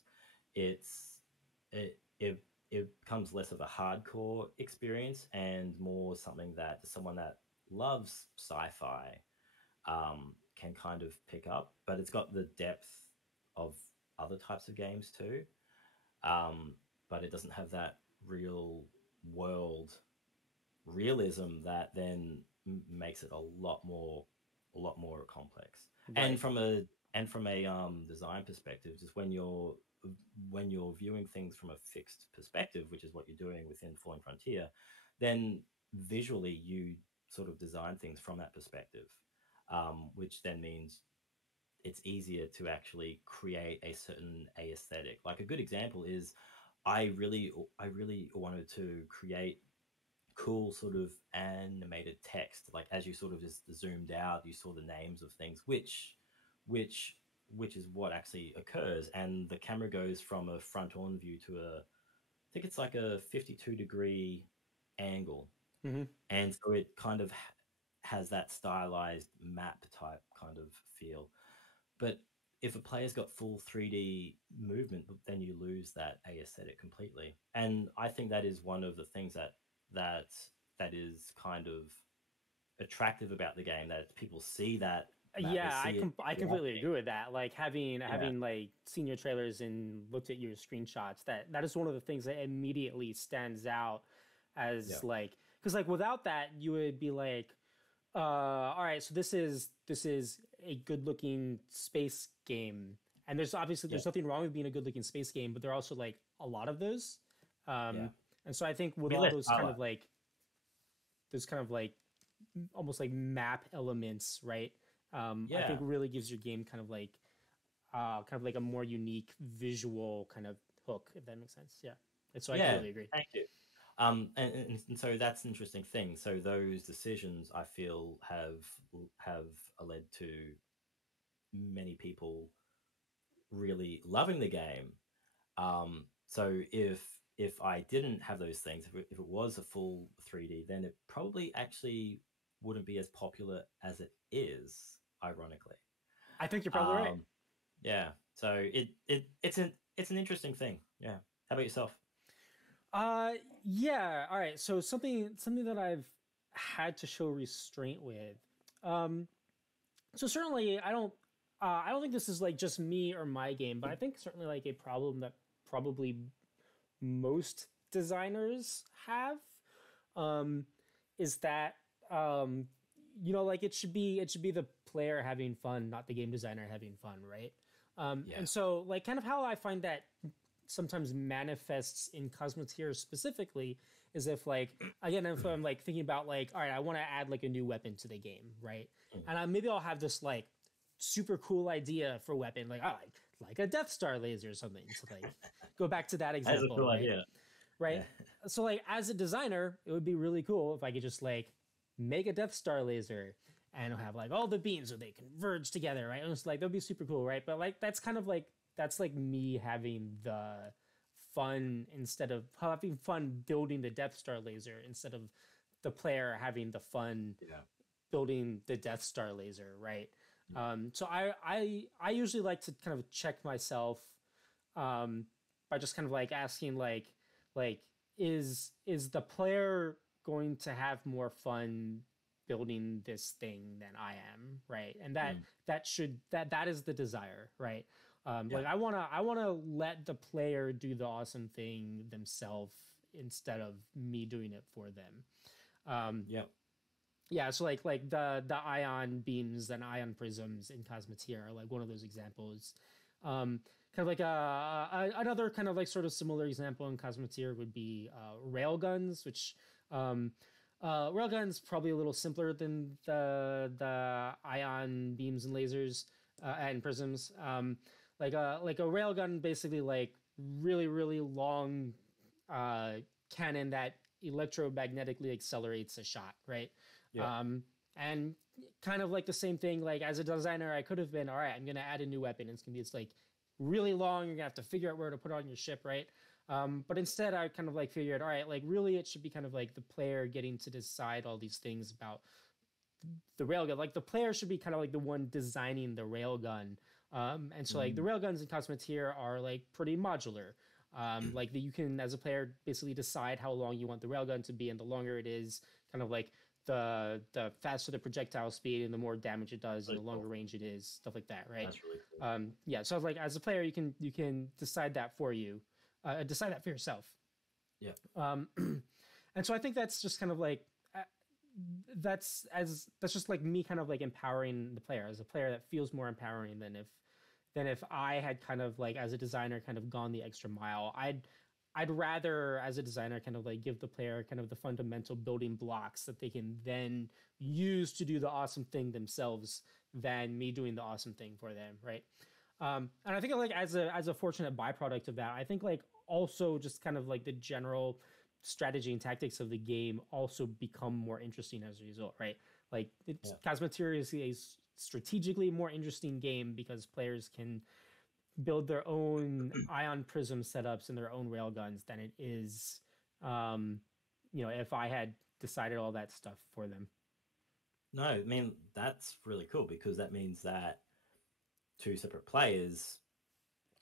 It's it becomes less of a hardcore experience and more something that someone that loves sci-fi can kind of pick up, but it's got the depth of other types of games too. Um, but it doesn't have that real world realism that then makes it a lot more complex. And Right. from a design perspective, just when you're viewing things from a fixed perspective, which is what you're doing within Falling Frontier, then visually you sort of design things from that perspective, which then means it's easier to actually create a certain aesthetic. Like a good example is I really wanted to create cool sort of animated text. Like as you sort of just zoomed out, you saw the names of things, which which is what actually occurs. And the camera goes from a front on view to I think it's like a 52-degree angle, Hmm. and so it kind of has that stylized map type kind of feel. But if a player's got full 3D movement, then you lose that aesthetic completely. And I think that is one of the things that that is kind of attractive about the game, that people see that map, they Yeah, see it I completely interacting. agree with that. Like Yeah, having like seen your trailers and looked at your screenshots, that is one of the things that immediately stands out yeah, as like, because like without that you would be like, all right, so this is a good looking space game, and there's obviously yeah, there's nothing wrong with being a good looking space game, but there are also like a lot of those, yeah. and so I think with Be all less highlight. those kind of like almost like map elements, right? I think Yeah, really gives your game kind of like a more unique visual kind of hook, if that makes sense. Yeah, and so I yeah. completely agree. Thank you. And so that's an interesting thing. So those decisions, I feel, have led to many people really loving the game. So if I didn't have those things, if it was a full 3D, then it probably actually wouldn't be as popular as it is, ironically. I think you're probably right. Um, yeah. So it's an interesting thing. Yeah. How about yourself? Uh, yeah. All right. So something that I've had to show restraint with. Um, so certainly I don't think this is like just me or my game, but I think certainly like a problem that probably most designers have, um, is that um, like it should be the player having fun, not the game designer having fun, right? Yeah. And so like kind of how I find that sometimes manifests in Cosmoteer specifically is if like, again, if I'm like thinking about like, all right, I want to add like a new weapon to the game, right? And maybe I'll have this like super cool idea for weapon, like, oh, like a Death Star laser or something. So like, go back to that example. That's a cool right? idea. Right. Yeah. So like, as a designer, it would be really cool if I could just like make a Death Star laser and have like all the beams where they converge together, right? And it's like, that'd be super cool, right? But like, that's kind of like, that's like me having the fun instead of having fun building the Death Star laser instead of the player having the fun building the Death Star laser, right? So I usually like to kind of check myself by just kind of like asking like is the player going to have more fun building this thing than I am, right? And that is the desire, right? Like I wanna let the player do the awesome thing themselves instead of me doing it for them. Yeah, so like the ion beams and ion prisms in Cosmetia are like one of those examples. Kind of like another kind of like sort of similar example in Cosmetia would be railguns, which railguns probably a little simpler than the ion beams and lasers and prisms. Like a railgun, basically like really long cannon that electromagnetically accelerates a shot, right? And kind of like the same thing, like as a designer, I could have been, all right, I'm going to add a new weapon. It's going to be, it's like really long. You're going to have to figure out where to put it on your ship, right? But instead I kind of like figured, all right, like really it should be kind of like the player getting to decide all these things about the railgun. Like the player should be kind of like the one designing the railgun. And so like the railguns in Cosmetia are like pretty modular. Like you can, as a player, basically decide how long you want the railgun to be, and the longer it is, kind of like the faster the projectile speed and the more damage it does, and the longer range it is, stuff like that, right? That's really cool. Yeah, so like as a player, you can decide that for you, decide that for yourself. And so I think that's just kind of like that's just like me kind of like empowering the player. As a player, that feels more empowering than if I had kind of like, as a designer, kind of gone the extra mile. I'd rather, as a designer, kind of like give the player kind of the fundamental building blocks that they can then use to do the awesome thing themselves than me doing the awesome thing for them, right? And I think like as a fortunate byproduct of that, I think like also just kind of like the general strategy and tactics of the game also become more interesting as a result, right? Like Cosmetia is a strategically more interesting game because players can build their own ion prism setups and their own railguns than it is, if I had decided all that stuff for them. No, I mean, that's really cool because that means that two separate players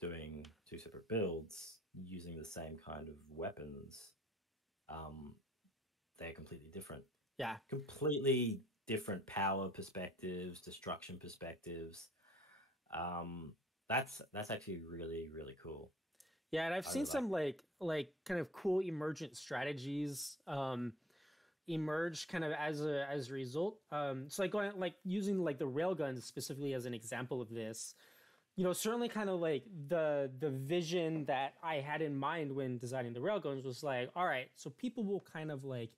doing two separate builds using the same kind of weapons, they're completely different. Yeah. Completely different power perspectives, destruction perspectives. That's actually really, really cool. Yeah, and I've seen some like kind of cool emergent strategies emerge kind of as a result. So like going like using like the railguns specifically as an example of this, certainly kind of like the vision that I had in mind when designing the railguns was like, all right, so people will kind of like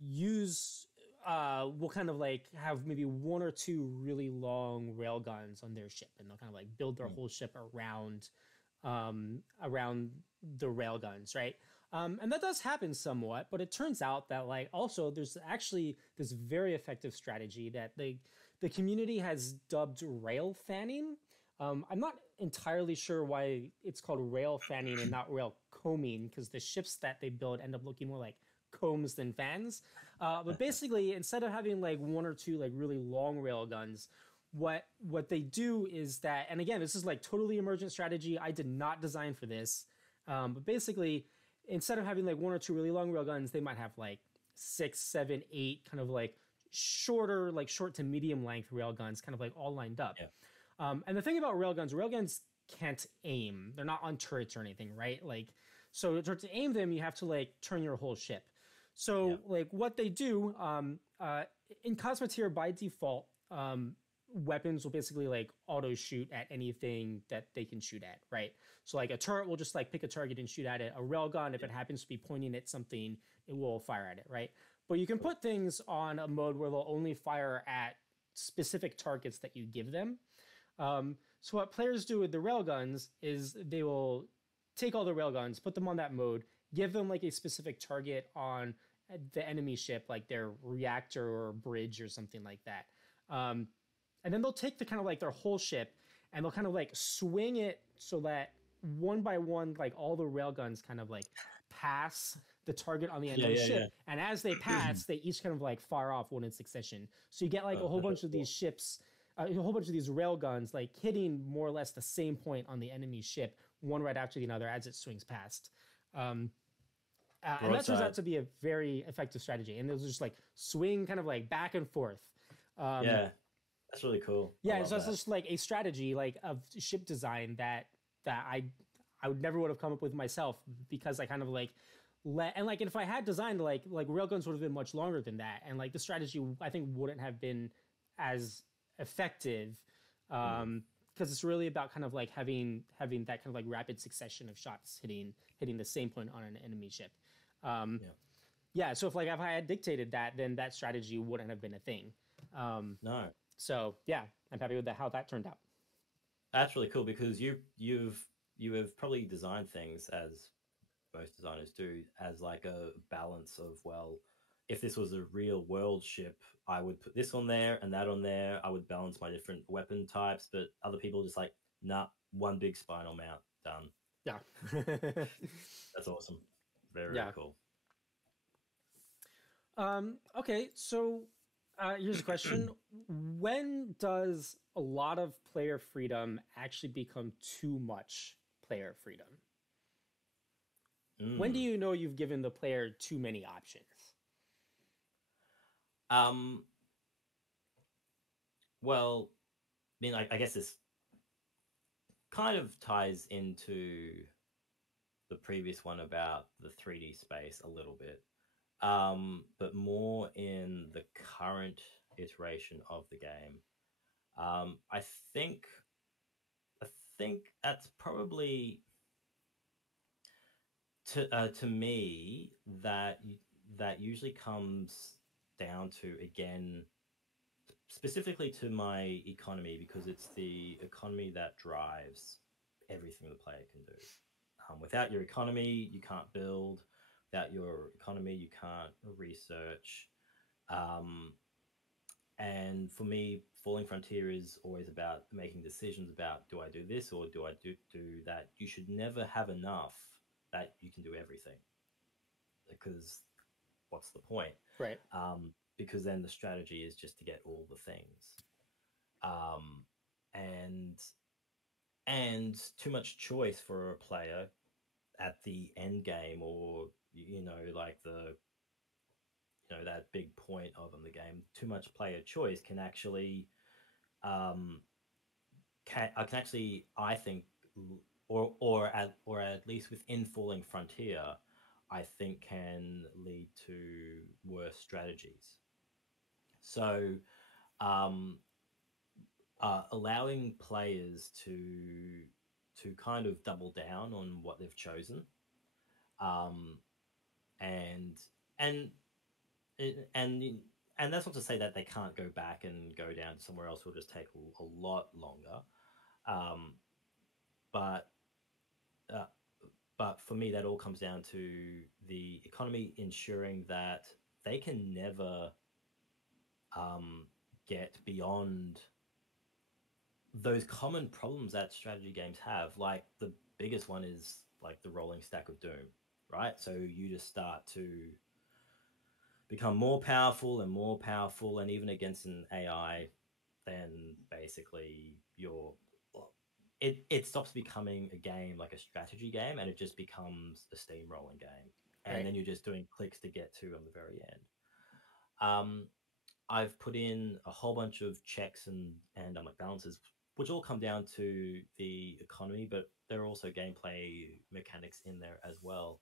use will kind of like have maybe one or two really long railguns on their ship, and they'll kind of like build their whole ship around the railguns, right? And that does happen somewhat, but it turns out that like also there's actually this very effective strategy that the community has dubbed rail fanning. I'm not entirely sure why it's called rail fanning and not rail combing, because the ships that they build end up looking more like combs than fans. But basically, instead of having like one or two like really long rail guns, what they do is that, and again, this is like totally emergent strategy. I did not design for this. But basically, instead of having like one or two really long rail guns, they might have like 6, 7, 8 kind of like short to medium length rail guns, kind of like all lined up. Yeah. And the thing about railguns can't aim. They're not on turrets or anything, right? Like, so to aim them, you have to like turn your whole ship. So like what they do in Cosmetia by default, weapons will basically like auto shoot at anything that they can shoot at, right? So like a turret will just like pick a target and shoot at it. A railgun, if Yeah. it happens to be pointing at something, it will fire at it, right? But you can Cool. put things on a mode where they'll only fire at specific targets that you give them. So what players do with the railguns is they will take all the railguns, put them on that mode, give them like a specific target on the enemy ship, like their reactor or bridge or something like that. And then they'll take the kind of like their whole ship and they'll kind of like swing it so that one by one, like all the railguns kind of like pass the target on the enemy ship. And as they pass, they each kind of like fire off one in succession. So you get like a whole bunch of these ships, a whole bunch of these railguns like hitting more or less the same point on the enemy ship, one right after the other as it swings past. And that turns out to be a very effective strategy. And they'll just like swing kind of like back and forth. Yeah, that's really cool. Yeah, so it's just like a strategy like of ship design that I would never would have come up with myself, because I kind of like and if I had designed like railguns would have been much longer than that, and like the strategy I think wouldn't have been as effective, because it's really about kind of like having that kind of like rapid succession of shots hitting the same point on an enemy ship. Yeah, so if I had dictated that, then that strategy wouldn't have been a thing. No. So yeah, I'm happy with how that turned out. That's really cool, because you have probably designed things, as most designers do, as like a balance of, well, if this was a real world ship, I would put this on there and that on there. I would balance my different weapon types, but other people just like, nah, one big spinal mount, done. Yeah. That's awesome. Very cool. Okay, so here's a question. When does a lot of player freedom actually become too much player freedom? When do you know you've given the player too many options? Well, I mean, I guess this kind of ties into the previous one about the 3D space a little bit, but more in the current iteration of the game. I think that's probably to me that usually comes down to, again, specifically to my economy, because it's the economy that drives everything the player can do. Without your economy, you can't build. Without your economy, you can't research. And for me, Falling Frontier is always about making decisions about, do I do this or do I do that? You should never have enough that you can do everything, because what's the point? Right. Because then the strategy is just to get all the things. And too much choice for a player at the end game, or like that big point of the game. Too much player choice can actually I think, or at least within Falling Frontier, I think can lead to worse strategies. So allowing players to kind of double down on what they've chosen, and that's not to say that they can't go back and go down somewhere else. Will just take a lot longer, but for me, that all comes down to the economy ensuring that they can never get beyond those common problems that strategy games have. Like the biggest one is like the rolling stack of Doom, right? So you just start to become more powerful, and even against an AI, then basically it stops becoming a game, like a strategy game, and it just becomes a steamrolling game. And then you're just doing clicks to get to on the very end. I've put in a whole bunch of checks and like balances, which all come down to the economy, but there are also gameplay mechanics in there as well,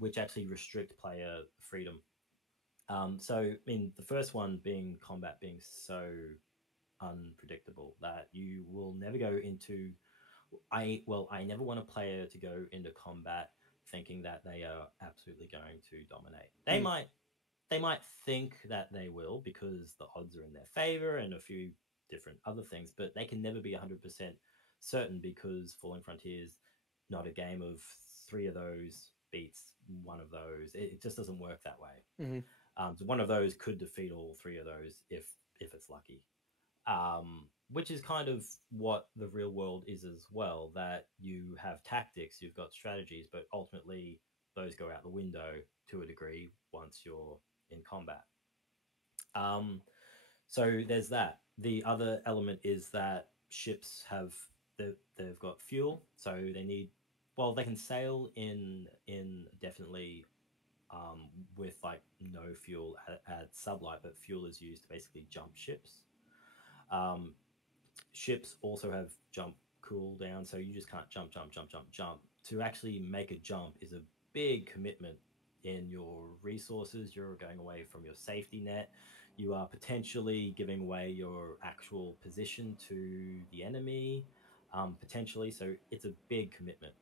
which actually restrict player freedom. So, I mean, the first one being combat being so unpredictable, that you will never go into I never want a player to go into combat thinking that they are absolutely going to dominate. Mm. They might think that they will because the odds are in their favor and a few different other things, but they can never be 100% certain because Falling Frontiers not a game of three of those beats one of those. It just doesn't work that way. Mm-hmm. So one of those could defeat all three of those if it's lucky. Which is kind of what the real world is as well. That you have tactics, you've got strategies, but ultimately those go out the window to a degree once you're in combat. Um, so there's that. The other element is that ships have they've got fuel, so they need. Well, they can sail in definitely with like no fuel at sublight, but fuel is used to basically jump ships. Um, Ships also have jump cooldown, so you just can't jump. To actually make a jump is a big commitment in your resources. You're going away from your safety net. You are potentially giving away your actual position to the enemy, potentially. So it's a big commitment,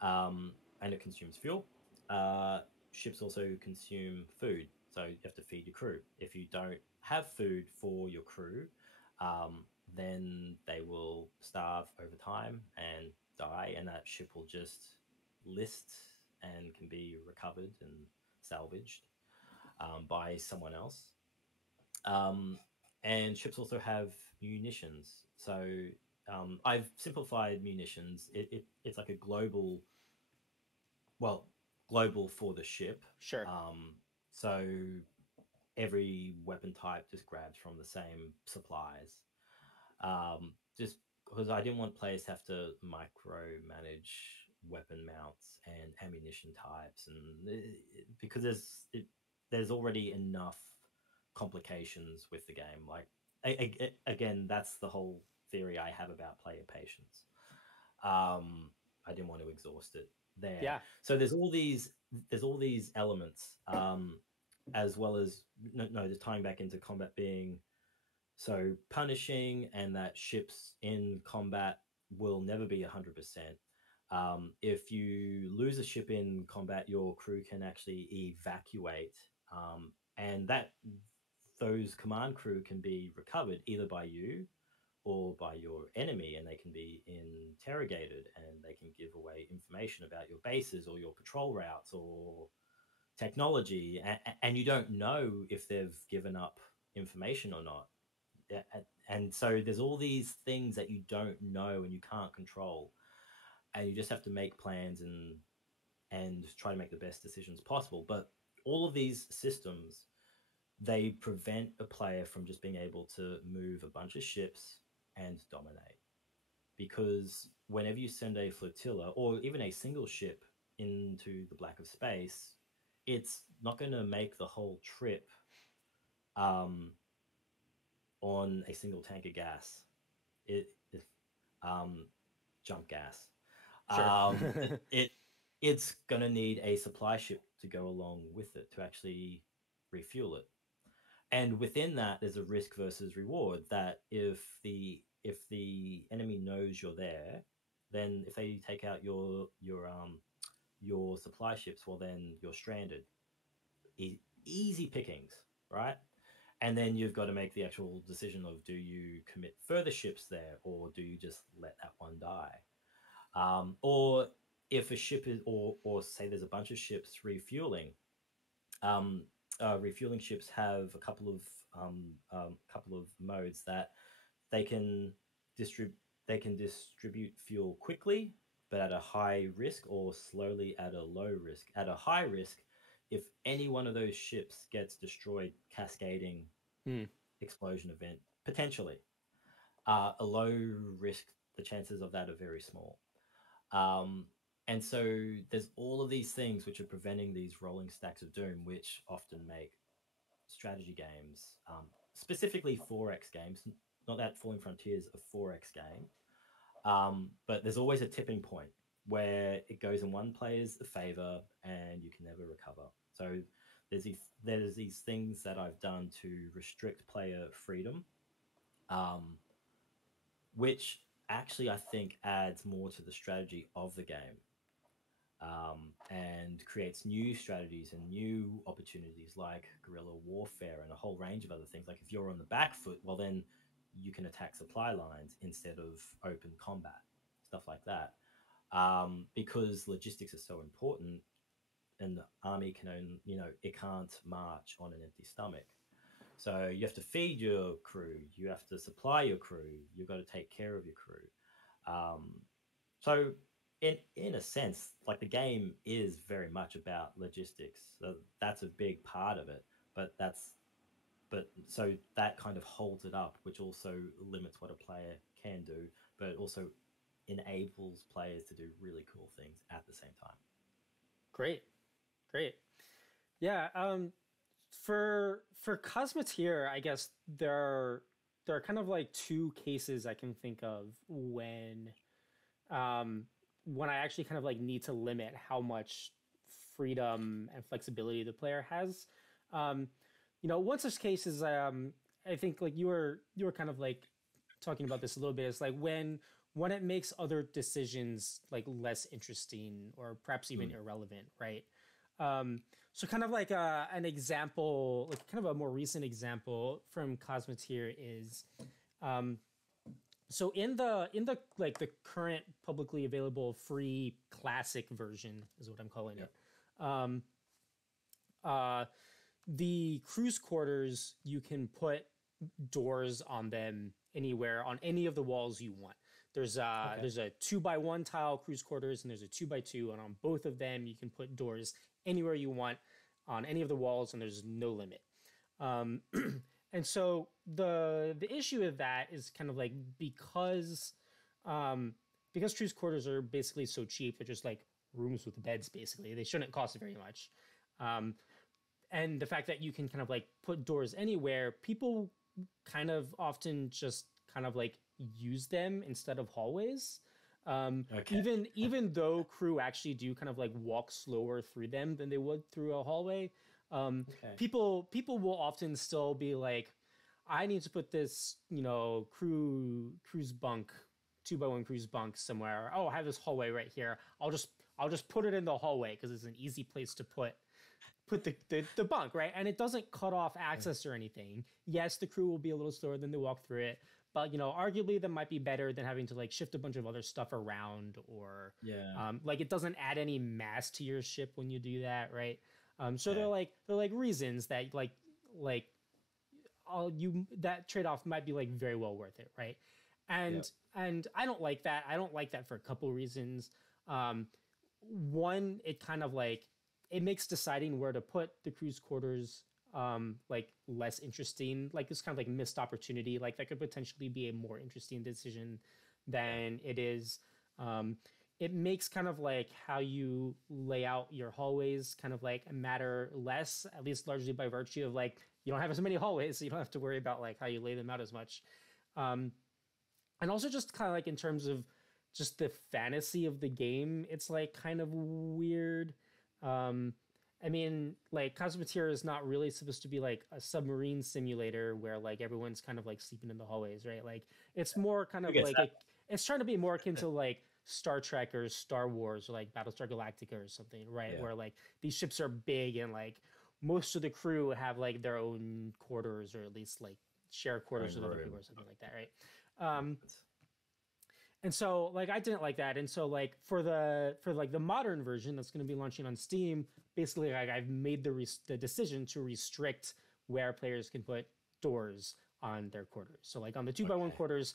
and it consumes fuel. Uh, Ships also consume food, so you have to feed your crew. If you don't have food for your crew, then they will starve over time and die, and that ship will just list and can be recovered and salvaged by someone else. Um, and ships also have munitions. So I've simplified munitions. It's like a global, well, global for the ship. Sure. So every weapon type just grabs from the same supplies. Just because I didn't want players to have to micromanage weapon mounts and ammunition types, and because there's already enough complications with the game. Like again, that's the whole theory I have about player patience. I didn't want to exhaust it there. Yeah. So there's all these elements, as well as just tying back into combat being so punishing, and that ships in combat will never be 100%. If you lose a ship in combat, your crew can actually evacuate, and that those command crew can be recovered either by you or by your enemy, and they can be interrogated and they can give away information about your bases or your patrol routes or technology, and you don't know if they've given up information or not. And so there's all these things that you don't know and you can't control, and you just have to make plans and try to make the best decisions possible. But all of these systems, they prevent a player from just being able to move a bunch of ships and dominate, because whenever you send a flotilla or even a single ship into the black of space, it's not going to make the whole trip um, on a single tank of gas. It jump gas. Sure. It it's gonna need a supply ship to go along with it to actually refuel it. And within that, there's a risk versus reward. That if the enemy knows you're there, then if they take out your supply ships, well then you're stranded. Easy pickings, right? And then you've got to make the actual decision of, do you commit further ships there or do you just let that one die? Or if a ship is, or say there's a bunch of ships refueling, um, refueling ships have a couple of modes that they can distribute fuel quickly but at a high risk, or slowly at a low risk. At a high risk, if any one of those ships gets destroyed, cascading Hmm. explosion event potentially. A low risk, the chances of that are very small. Um, and so there's all of these things which are preventing these rolling stacks of doom, which often make strategy games, specifically 4X games, not that Falling Frontiers a 4X game, but there's always a tipping point where it goes in one player's favor and you can never recover. So there's these things that I've done to restrict player freedom, um, which actually I think adds more to the strategy of the game, and creates new strategies and new opportunities like guerrilla warfare and a whole range of other things. Like if you're on the back foot, well, then you can attack supply lines instead of open combat, stuff like that. Because logistics are so important, and the army can only, it can't march on an empty stomach. So you have to feed your crew, you have to supply your crew, you've got to take care of your crew. Um, so in a sense, like the game is very much about logistics. So that's a big part of it. But so that kind of holds it up, which also limits what a player can do, but it also enables players to do really cool things at the same time. Great, great. Yeah. For Cosmeteer, I guess there are kind of like two cases I can think of when I actually kind of like need to limit how much freedom and flexibility the player has. Um, one such case is I think like you were kind of like talking about this a little bit. It's like when it makes other decisions like less interesting or perhaps even irrelevant, right? So kind of like an example, like kind of a more recent example from Cosmeteer is, so in the like the current publicly available free classic version is what I'm calling it. Um, uh, the Cruz quarters, you can put doors on them anywhere on any of the walls you want. There's a 2x1 tile Cruz quarters and there's a 2x2, and on both of them you can put doors anywhere you want on any of the walls, and there's no limit. Um, and so the issue with that is kind of like because Cruz quarters are basically so cheap, they're just like rooms with beds basically. They shouldn't cost very much. And the fact that you can kind of like put doors anywhere, people kind of often just kind of like use them instead of hallways. Even though crew actually do kind of like walk slower through them than they would through a hallway, people will often still be like, I need to put this cruise bunk 2x1 cruise bunk somewhere. Oh, I have this hallway right here. I'll just put it in the hallway because it's an easy place to put the bunk, right? And it doesn't cut off access or anything. Yes, the crew will be a little slower than they walk through it, but arguably that might be better than having to like shift a bunch of other stuff around, or like it doesn't add any mass to your ship when you do that, right? So they're like reasons that like that trade-off might be like very well worth it, right? And I don't like that. I don't like that for a couple reasons. One, it kind of like it makes deciding where to put the crew's quarters like less interesting. Like it's kind of like missed opportunity. Like that could potentially be a more interesting decision than it is. It makes kind of like how you lay out your hallways kind of like matter less, at least largely by virtue of like you don't have as many hallways, so you don't have to worry about like how you lay them out as much. And also just kind of like in terms of just the fantasy of the game, it's like kind of weird. I mean, like Cosmeteer is not really supposed to be like a submarine simulator where like everyone's kind of like sleeping in the hallways, right? Like it's more kind of like it's trying to be more akin to like Star Trek or Star Wars or like Battlestar Galactica or something, right? Where like these ships are big and like most of the crew have like their own quarters, or at least like share quarters with other people or something like that, right? And so like I didn't like that, and so like for like the modern version that's going to be launching on Steam, basically like I've made the decision to restrict where players can put doors on their quarters. So like on the 2x1 quarters,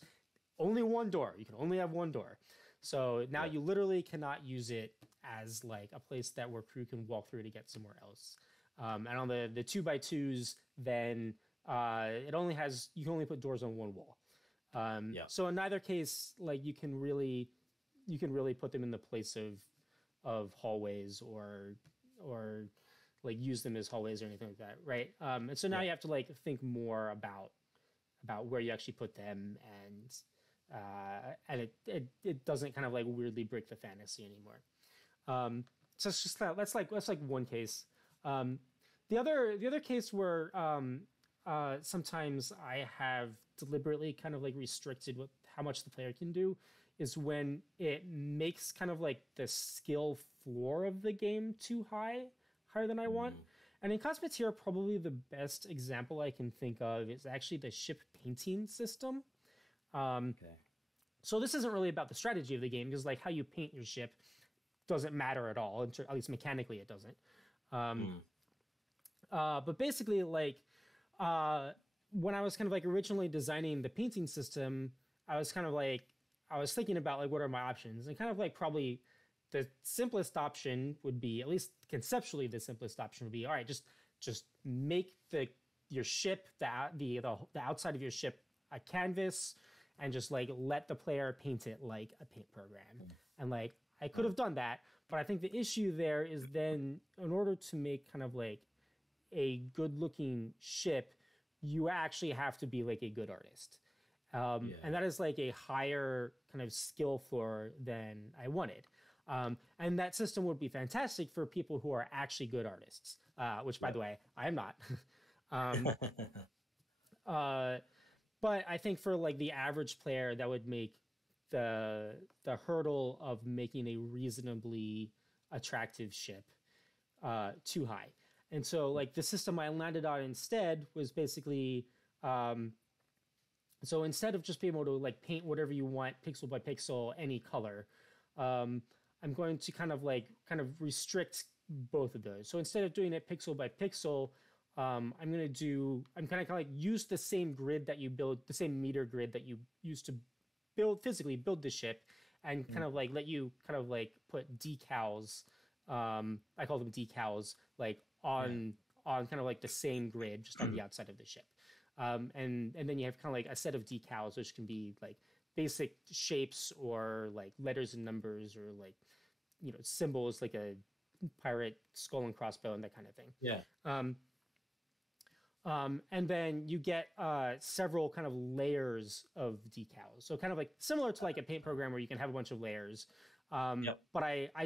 only one door. You can only have one door. So now you literally cannot use it as like a place that where crew can walk through to get somewhere else. And on the 2x2s, then it only has, you can only put doors on one wall. So in neither case, like you can really put them in the place of hallways or like use them as hallways or anything like that, right? And so now you have to like think more about where you actually put them, and it doesn't kind of like weirdly break the fantasy anymore. So it's just that's like one case. The other case where sometimes I have deliberately kind of like restricted what how much the player can do is when it makes kind of like the skill floor of the game too higher than I want. Mm, And in Cosmeteer, probably the best example I can think of is actually the ship painting system. Um, okay. so this isn't really about the strategy of the game because like how you paint your ship doesn't matter at all. At least mechanically, it doesn't. Um, Mm, but basically, like uh, when I was kind of like originally designing the painting system, I was kind of like I was thinking about like what are my options, and kind of like probably the simplest option would be, at least conceptually, the simplest option would be, all right, just make the your ship the outside of your ship a canvas, and just like let the player paint it like a paint program, mm, and like I could right. have done that, but I think the issue there is then in order to make kind of like a good looking ship, you actually have to be like a good artist. Yeah. And that is like a higher kind of skill floor than I wanted. And that system would be fantastic for people who are actually good artists, which, by Yep. the way, I am not. um, uh, but I think for like the average player, that would make the hurdle of making a reasonably attractive ship too high. And so like the system I landed on instead was basically um, so instead of just being able to like paint whatever you want pixel by pixel any color, um, I'm going to kind of restrict both of those. So instead of doing it pixel by pixel, I'm kind of like use the same grid that you build, the same meter grid that you used to physically build the ship, and kind Mm, of like let you kind of like put decals. I call them decals, like yeah. on kind of like the same grid, just on the outside of the ship. And then you have kind of like a set of decals, which can be like basic shapes or like letters and numbers or like symbols, like a pirate skull and crossbow and that kind of thing. Yeah. Um, and then you get several kind of layers of decals. So kind of like similar to like a paint program where you can have a bunch of layers. Yep. But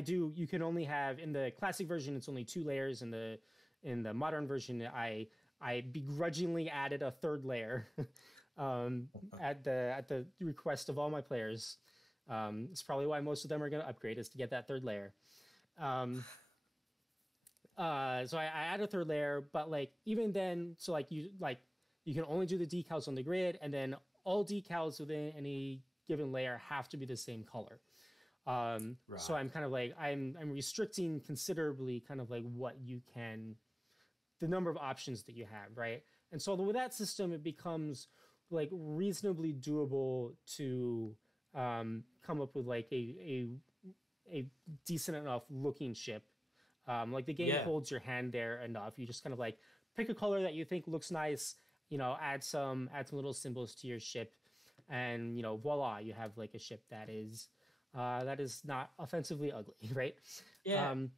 you can only have, in the classic version, it's only 2 layers. In the modern version, I begrudgingly added a third layer at the request of all my players. It's probably why most of them are going to upgrade, is to get that third layer. Um, so I add a third layer, but like even then, so you can only do the decals on the grid, and then all decals within any given layer have to be the same color. So Right. I'm kind of like I'm restricting considerably kind of like what you can, the number of options that you have, right? And so with that system, it becomes like reasonably doable to come up with like a decent enough looking ship. Like the game Yeah. holds your hand there enough. You just kind of like pick a color that you think looks nice, add some little symbols to your ship, and voila, you have like a ship that is not offensively ugly, right? Yeah. Um,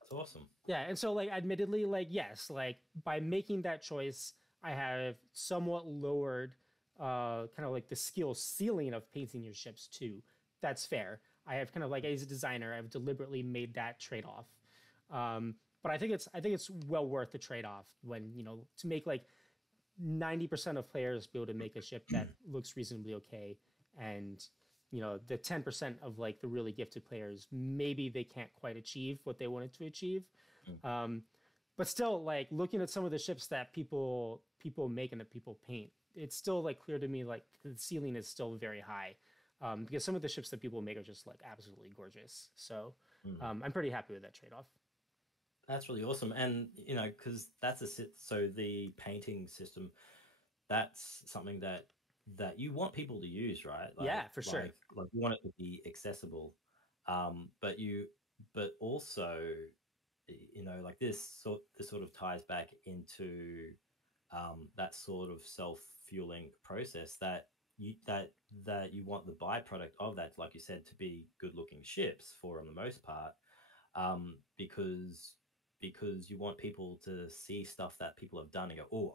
That's awesome. yeah, and so like admittedly, like yes, like by making that choice, I have somewhat lowered kind of like the skill ceiling of painting your ships too. That's fair. I have kind of like, as a designer, I've deliberately made that trade-off. But I think it's well worth the trade-off when, to make like 90% of players be able to make a ship that looks reasonably okay, and the 10% of like the really gifted players, maybe they can't quite achieve what they wanted to achieve. Mm, um, but still, like looking at some of the ships that people make and that people paint, it's still like clear to me like the ceiling is still very high, because some of the ships that people make are just like absolutely gorgeous. So mm. I'm pretty happy with that trade-off. That's really awesome. And, because so the painting system, that's something that you want people to use, right? Yeah, Like, for sure. like you want it to be accessible. But but also, like this sort of ties back into that sort of self-fueling process that you want the byproduct of that, like you said, to be good-looking ships for the most part, because you want people to see stuff that people have done and go, oh,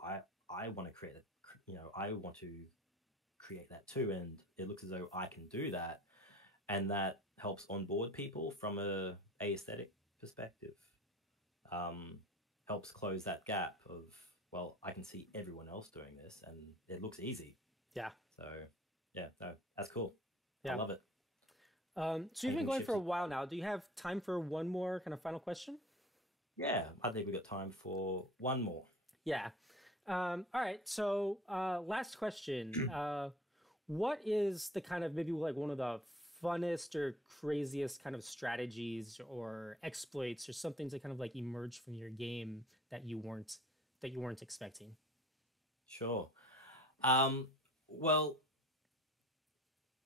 I want to create it, I want to create that too, and it looks as though I can do that, and that helps onboard people from a aesthetic perspective. um, Helps close that gap of well, I can see everyone else doing this, and it looks easy. Yeah. So, yeah, no, that's cool. I Yeah. love it. So you've been Painting going for ships a is while now. Do you have time for one more kind of final question? yeah. I think we got time for one more. Yeah. All right. So, last question. What is the kind of maybe like one of the funnest or craziest kind of strategies or exploits or something to kind of like emerge from your game that you weren't expecting? Sure. Well,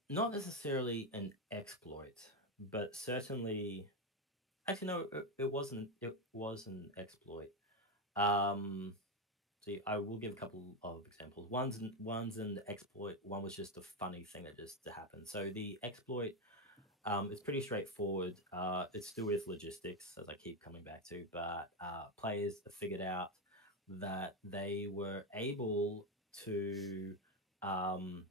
not necessarily an exploit, but certainly, actually, no, it wasn't. It was an exploit. Um, See, I will give a couple of examples. One's an exploit. One was just a funny thing that just happened. So the exploit, it's pretty straightforward. It's to do with logistics, as I keep coming back to. But players have figured out that they were able to um,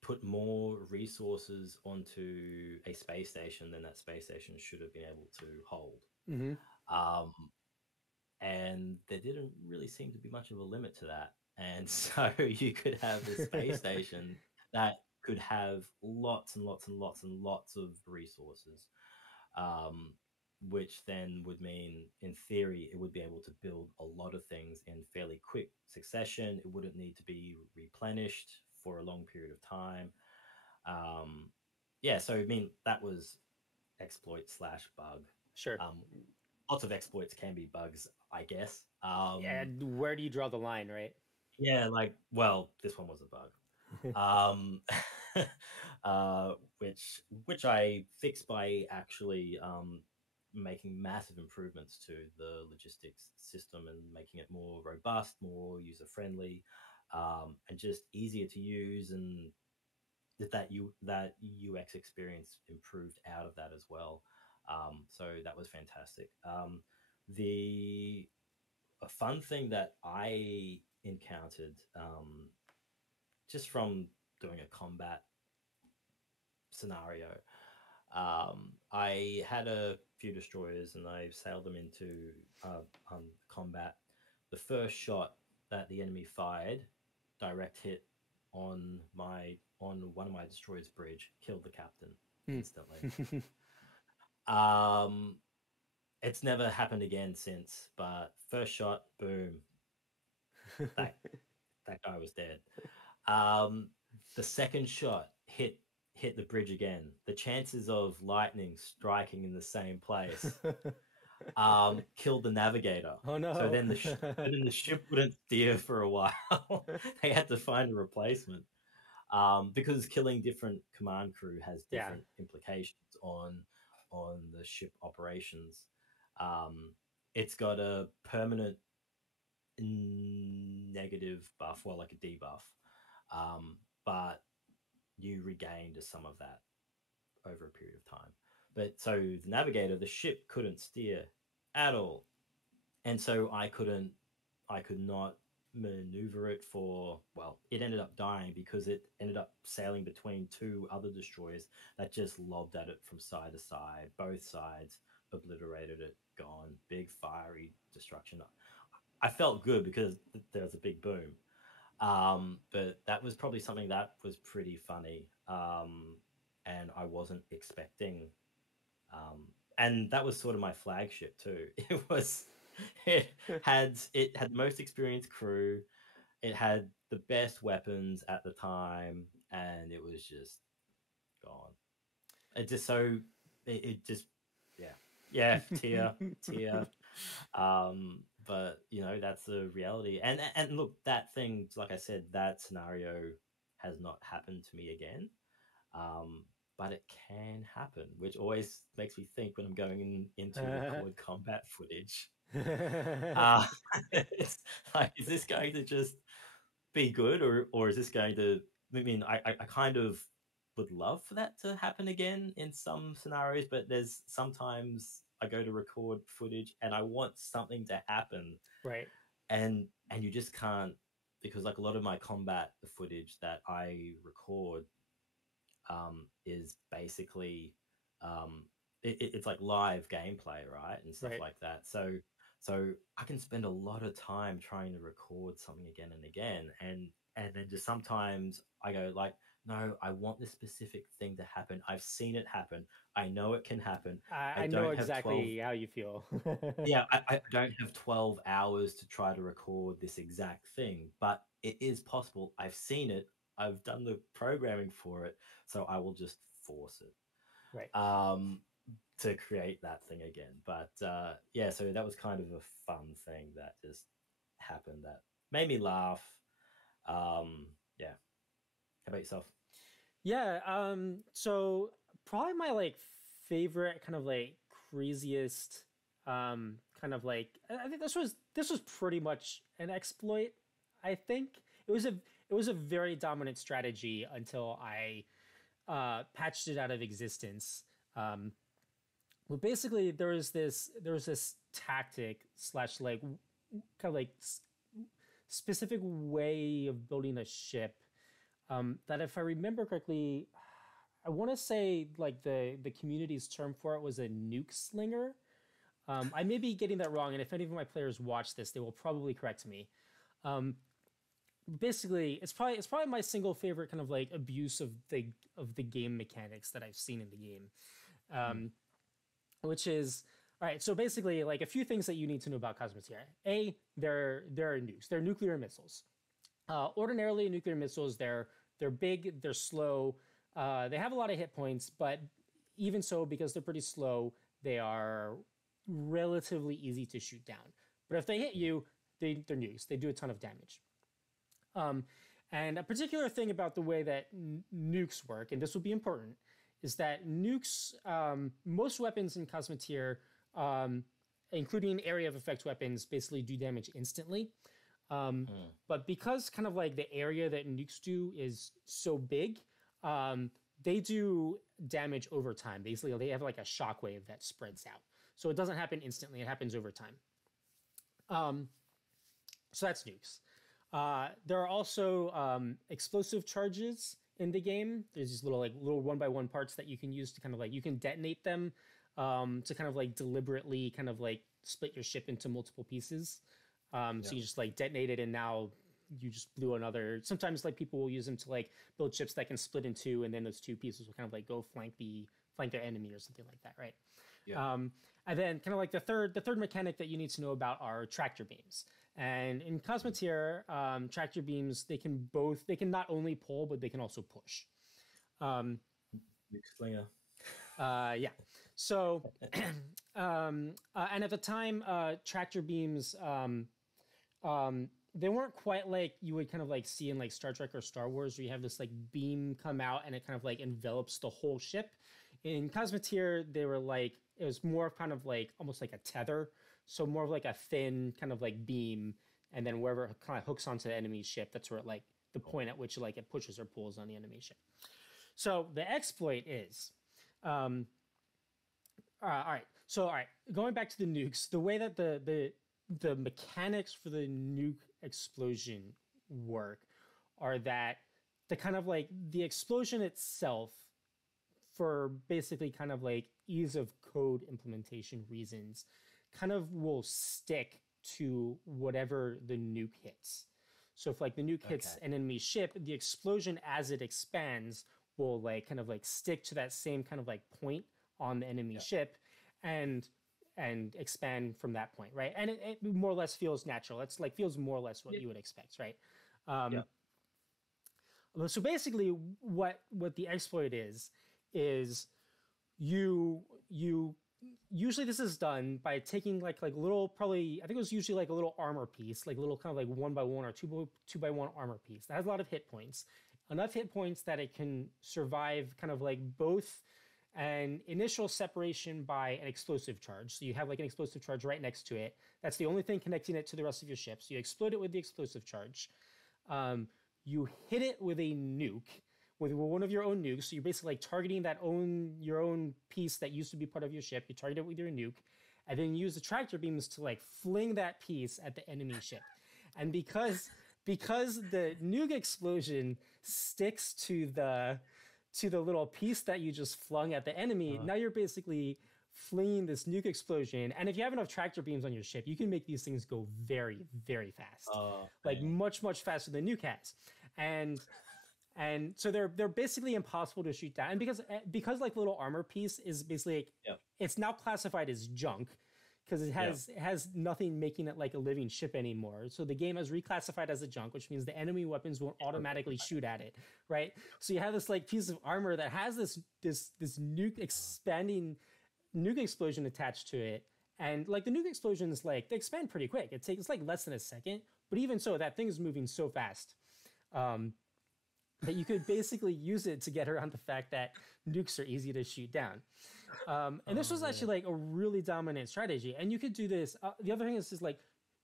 put more resources onto a space station than that space station should have been able to hold. Mm-hmm. Um, and there didn't really seem to be much of a limit to that. And so you could have this space station that could have lots and lots and lots and lots of resources, um, which then would mean, in theory, it would be able to build a lot of things in fairly quick succession. It wouldn't need to be replenished for a long period of time. Um, yeah, so I mean, that was exploit slash bug. Sure. Um, Lots of exploits can be bugs, I guess. And where do you draw the line, right? Yeah, like, well, this one was a bug. Which I fixed by actually making massive improvements to the logistics system and making it more robust, more user friendly, and just easier to use, and that UX experience improved out of that as well. So that was fantastic. The A fun thing that I encountered, just from doing a combat scenario, I had a few destroyers and I sailed them into combat. The first shot that the enemy fired, direct hit on one of my destroyers' bridge, killed the captain instantly. Um, it's never happened again since. But first shot, boom, that that guy was dead. Um, the second shot hit the bridge again. The chances of lightning striking in the same place killed the navigator. Oh So no. then the ship wouldn't steer for a while. They had to find a replacement, because killing different command crew has Yeah. different implications on the ship operations. Um, it's got a permanent negative buff, well, like a debuff, but you regained some of that over a period of time. But so the navigator, the ship couldn't steer at all, and so I could not maneuver it for, well, it ended up dying because it ended up sailing between two other destroyers that just lobbed at it from side to side. Both sides obliterated it, gone, big fiery destruction. I felt good because there was a big boom. But that was probably something that was pretty funny, and I wasn't expecting. And that was sort of my flagship too. It it had the most experienced crew. It had the best weapons at the time, and it was just gone. It just so it just yeah, yeah, tear. But that's the reality. And look, that thing, like I said, that scenario has not happened to me again. But it can happen, which always makes me think when I'm going in to record combat footage. Uh, it's like, is this going to just be good, or is this going to? I mean, I kind of would love for that to happen again in some scenarios, but there's sometimes I go to record footage and I want something to happen, Right. and you just can't, because like a lot of my combat footage that I record is basically it's like live gameplay, right, and stuff Right. like that. So So I can spend a lot of time trying to record something again and again, and then just sometimes I go like, no, I want this specific thing to happen. I've seen it happen. I know it can happen. I I know don't have 12. exactly how you feel. Yeah, I don't have 12 hours to try to record this exact thing, but it is possible. I've seen it. I've done the programming for it, so I will just force it Right. to create that thing again. But yeah, so that was kind of a fun thing that just happened that made me laugh. Yeah. How about yourself? Yeah, so probably my like favorite kind of like craziest kind of like I think this was pretty much an exploit. I think it was a very dominant strategy until I patched it out of existence. But basically there was this tactic slash like kind of like specific way of building a ship that if I remember correctly, I want to say like the community's term for it was a nuke slinger. I may be getting that wrong, and if any of my players watch this, they will probably correct me. Um, Basically, it's probably my single favorite kind of like abuse of the game mechanics that I've seen in the game, Mm. um, which is all right. So basically, like a few things that you need to know about Cosmoteer. A, they're nukes. They're nuclear missiles. Ordinarily, nuclear missiles they're big, they're slow, they have a lot of hit points, but even so, because they're pretty slow, they are relatively easy to shoot down. But if they hit you, they're nukes. They do a ton of damage. Um, and a particular thing about the way that nukes work, and this will be important, is that nukes, most weapons in Cosmoteer, um, including area of effect weapons, basically do damage instantly. Mm. But because kind of like the area that nukes do is so big, they do damage over time. Basically, they have like a shockwave that spreads out. So it doesn't happen instantly, it happens over time. Um, so that's nukes. There are also explosive charges in the game. There's these little one by one parts that you can use to kind of like you can detonate them to kind of like deliberately kind of like split your ship into multiple pieces. Yeah. So you just like detonate it, and now you just blew another. Sometimes like people will use them to like build ships that can split in two, and then those two pieces will kind of like go flank their enemy or something like that, right? Yeah. And then kind of like the third mechanic that you need to know about are tractor beams. And in Cosmoteer, tractor beams they can not only pull but they can also push. Um, Nuke slinger. yeah. So, and at the time, tractor beams they weren't quite like you would kind of like see in like Star Trek or Star Wars, where you have this like beam come out and it kind of like envelops the whole ship. In Cosmoteer, they were like it was more kind of like almost like a tether, so more of like a thin kind of like beam, and then wherever it kind of hooks onto the enemy ship, that's where it, like the point at which like it pushes or pulls on the enemy ship. So the exploit is um, all right. So, all right. Going back to the nukes, the way that the mechanics for the nuke explosion work are that the kind of like the explosion itself, for basically kind of like ease of code implementation reasons, kind of will stick to whatever the nuke hits. So if like the nuke hits Okay. an enemy ship, the explosion as it expands will like kind of like stick to that same kind of like point on the enemy Yeah. ship and expand from that point, right? And it more or less feels natural. It's like feels more or less what Yeah. you would expect, right? Yeah. So basically, what the exploit is you usually this is done by taking like little, probably I think it was usually like a little armor piece, like a little kind of like 1 by 1 or two by 1 armor piece that has a lot of hit points, enough hit points that it can survive kind of like both an initial separation by an explosive charge. So you have like an explosive charge right next to it. That's the only thing connecting it to the rest of your ship. So you explode it with the explosive charge. You hit it with a nuke, with one of your own nukes. So you're basically like targeting your own piece that used to be part of your ship. You target it with your nuke, and then you use the tractor beams to like fling that piece at the enemy ship. And because the nuke explosion sticks to the little piece that you just flung at the enemy, Uh, now you're basically flinging this nuke explosion. And if you have enough tractor beams on your ship, you can make these things go very, very fast, like much, much faster than nuke has. And so they're basically impossible to shoot down. And because like little armor piece is basically like, it's now classified as junk because it has nothing making it like a living ship anymore. So the game has reclassified as a junk, which means the enemy weapons won't automatically shoot at it, right? So you have this like piece of armor that has this nuke expanding nuke explosion attached to it. And like the nuke explosions, like they expand pretty quick. It's like less than a second, but even so, that thing is moving so fast that you could basically use it to get around the fact that nukes are easy to shoot down. And this was actually like a really dominant strategy. And you could do this. The other thing is like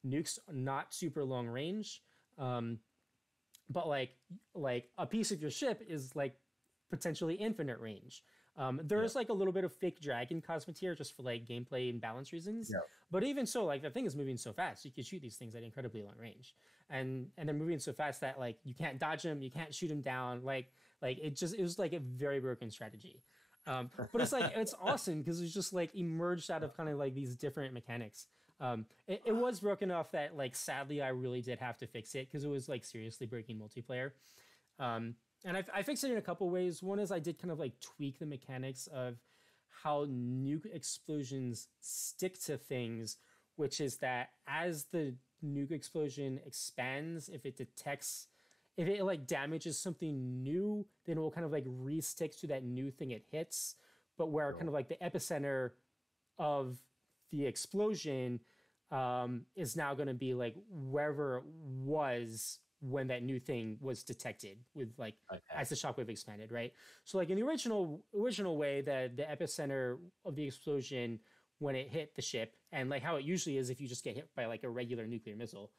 nukes are not super long range, but like a piece of your ship is like potentially infinite range. There's like a little bit of fake dragon cosmetic here just for like gameplay and balance reasons. But even so, like the thing is moving so fast, you can shoot these things at incredibly long range. And they're moving so fast that like you can't dodge them, you can't shoot them down. Like it was like a very broken strategy. But it's like it's awesome because it's just like emerged out of kind of like these different mechanics. It was broken enough that like sadly I really did have to fix it because it was like seriously breaking multiplayer. And I fixed it in a couple ways. One is I did kind of like tweak the mechanics of how nuke explosions stick to things, which is that as the nuke explosion expands, if it like damages something new, then it will kind of like re-stick to that new thing it hits. But where kind of like the epicenter of the explosion is now going to be like wherever it was when that new thing was detected with like as the shockwave expanded, right? So like in the original way, the epicenter of the explosion when it hit the ship, and like how it usually is if you just get hit by like a regular nuclear missile,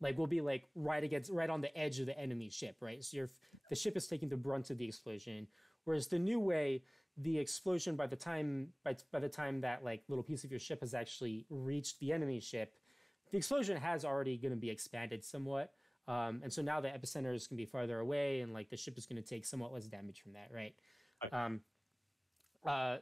like will be like right on the edge of the enemy ship, right? So the ship is taking the brunt of the explosion, whereas the new way, the explosion by the time that like little piece of your ship has actually reached the enemy ship, the explosion has already going to be expanded somewhat. And so now the epicenter is going to be farther away and like the ship is going to take somewhat less damage from that, right?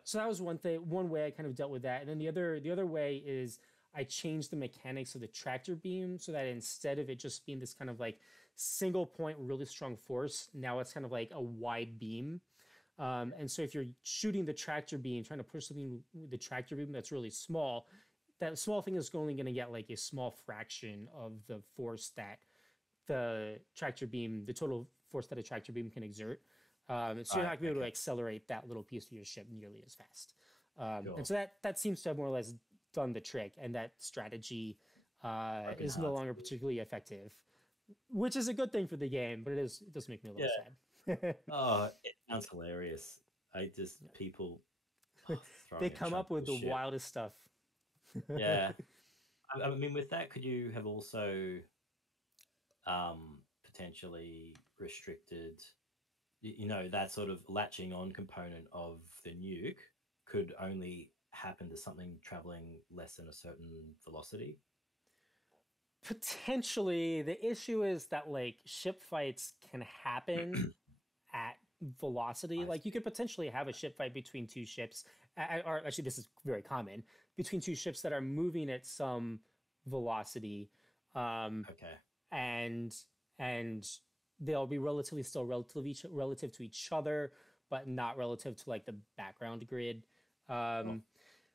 So that was one way I kind of dealt with that. And then the other way is I changed the mechanics of the tractor beam so that instead of it just being this kind of like single point, really strong force, now it's kind of like a wide beam. And so if you're shooting the tractor beam, trying to push something with the tractor beam that's really small, that small thing is only going to get like a small fraction of the force that the total force that a tractor beam can exert. So you're not going to be able to accelerate that little piece of your ship nearly as fast. And so that seems to have more or less done the trick, and that strategy is no longer particularly effective, which is a good thing for the game, but it does make me a little sad. Oh, it sounds hilarious. People they come up with the wildest stuff. Yeah. I mean, with that, could you have also potentially restricted, that sort of latching on component of the nuke could only happen to something traveling less than a certain velocity? Potentially. The issue is that like ship fights can happen at velocity. Like you could potentially have a ship fight between two ships, or actually this is very common, between two ships that are moving at some velocity. And they'll be relative to each other, but not relative to like the background grid.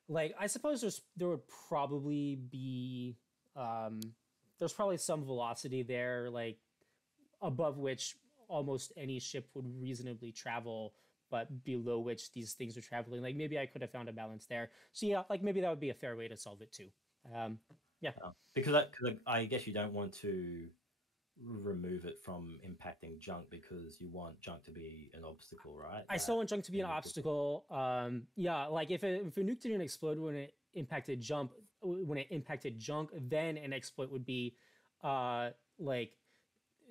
Like I suppose there would probably be there's probably some velocity there, like above which almost any ship would reasonably travel, but below which these things are traveling. Like maybe I could have found a balance there. So yeah, like maybe that would be a fair way to solve it too. Because I guess you don't want to remove it from impacting junk because you want junk to be an obstacle, right? I still want junk to be an obstacle. Like if a nuke didn't explode when it impacted junk, then an exploit would be like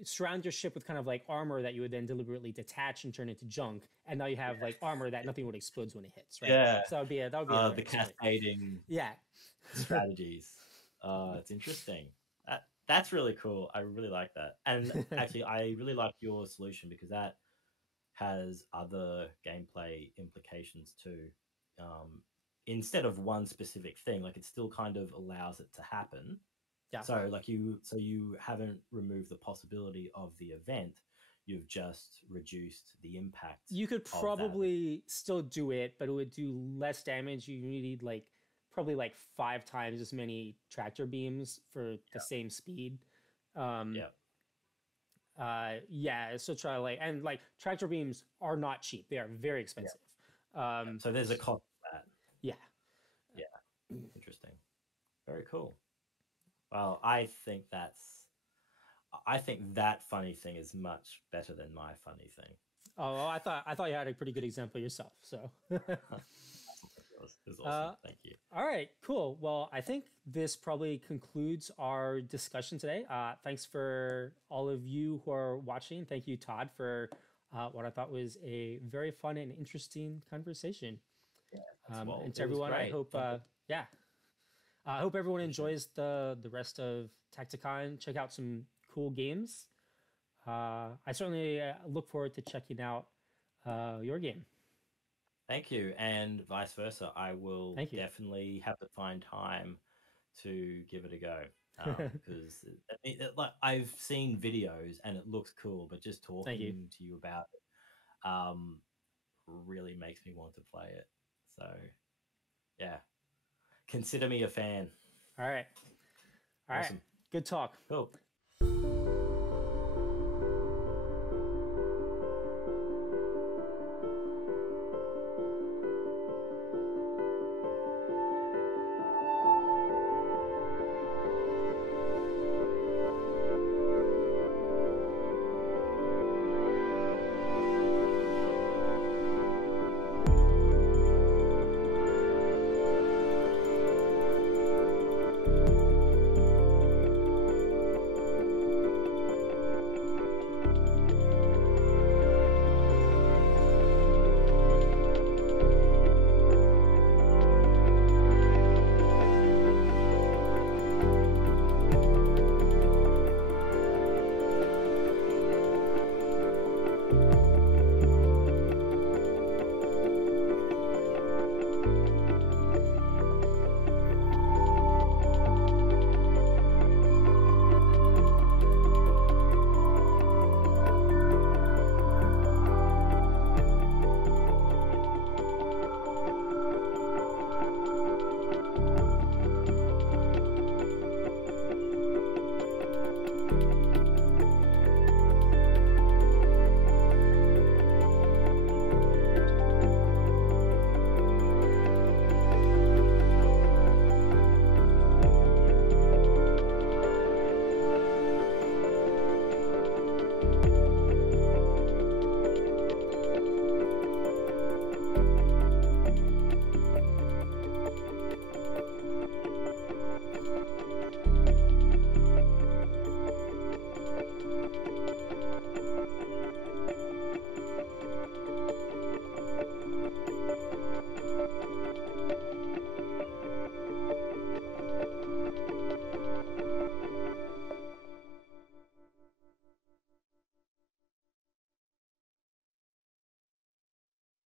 surround your ship with kind of like armor that you would then deliberately detach and turn into junk, and now you have like armor that nothing would explode when it hits, right? Yeah. So that would be the cascading strategies. It's interesting. That's really cool. I really like that. And actually, I really like your solution because that has other gameplay implications too. instead of one specific thing, like it still kind of allows it to happen. Yeah. So you haven't removed the possibility of the event. You've just reduced the impact. You could probably still do it, but it would do less damage. You need like probably like 5 times as many tractor beams for the same speed. So try like, and like tractor beams are not cheap. They are very expensive. So there's a cost to that. Yeah. Interesting. Very cool. Well, I think that funny thing is much better than my funny thing. Oh, I thought you had a pretty good example yourself. So it was awesome. Thank you. All right, cool. Well, I think this probably concludes our discussion today. Thanks for all of you who are watching. Thank you, Todd, for what I thought was a very fun and interesting conversation. Yeah, and to everyone, I hope I hope everyone enjoys the rest of TactiCon. Check out some cool games. I certainly look forward to checking out your game. Thank you, and vice versa. I will definitely have to find time to give it a go because like I've seen videos and it looks cool, but just talking to you about it really makes me want to play it. So, yeah, consider me a fan. All right. Good talk. Cool.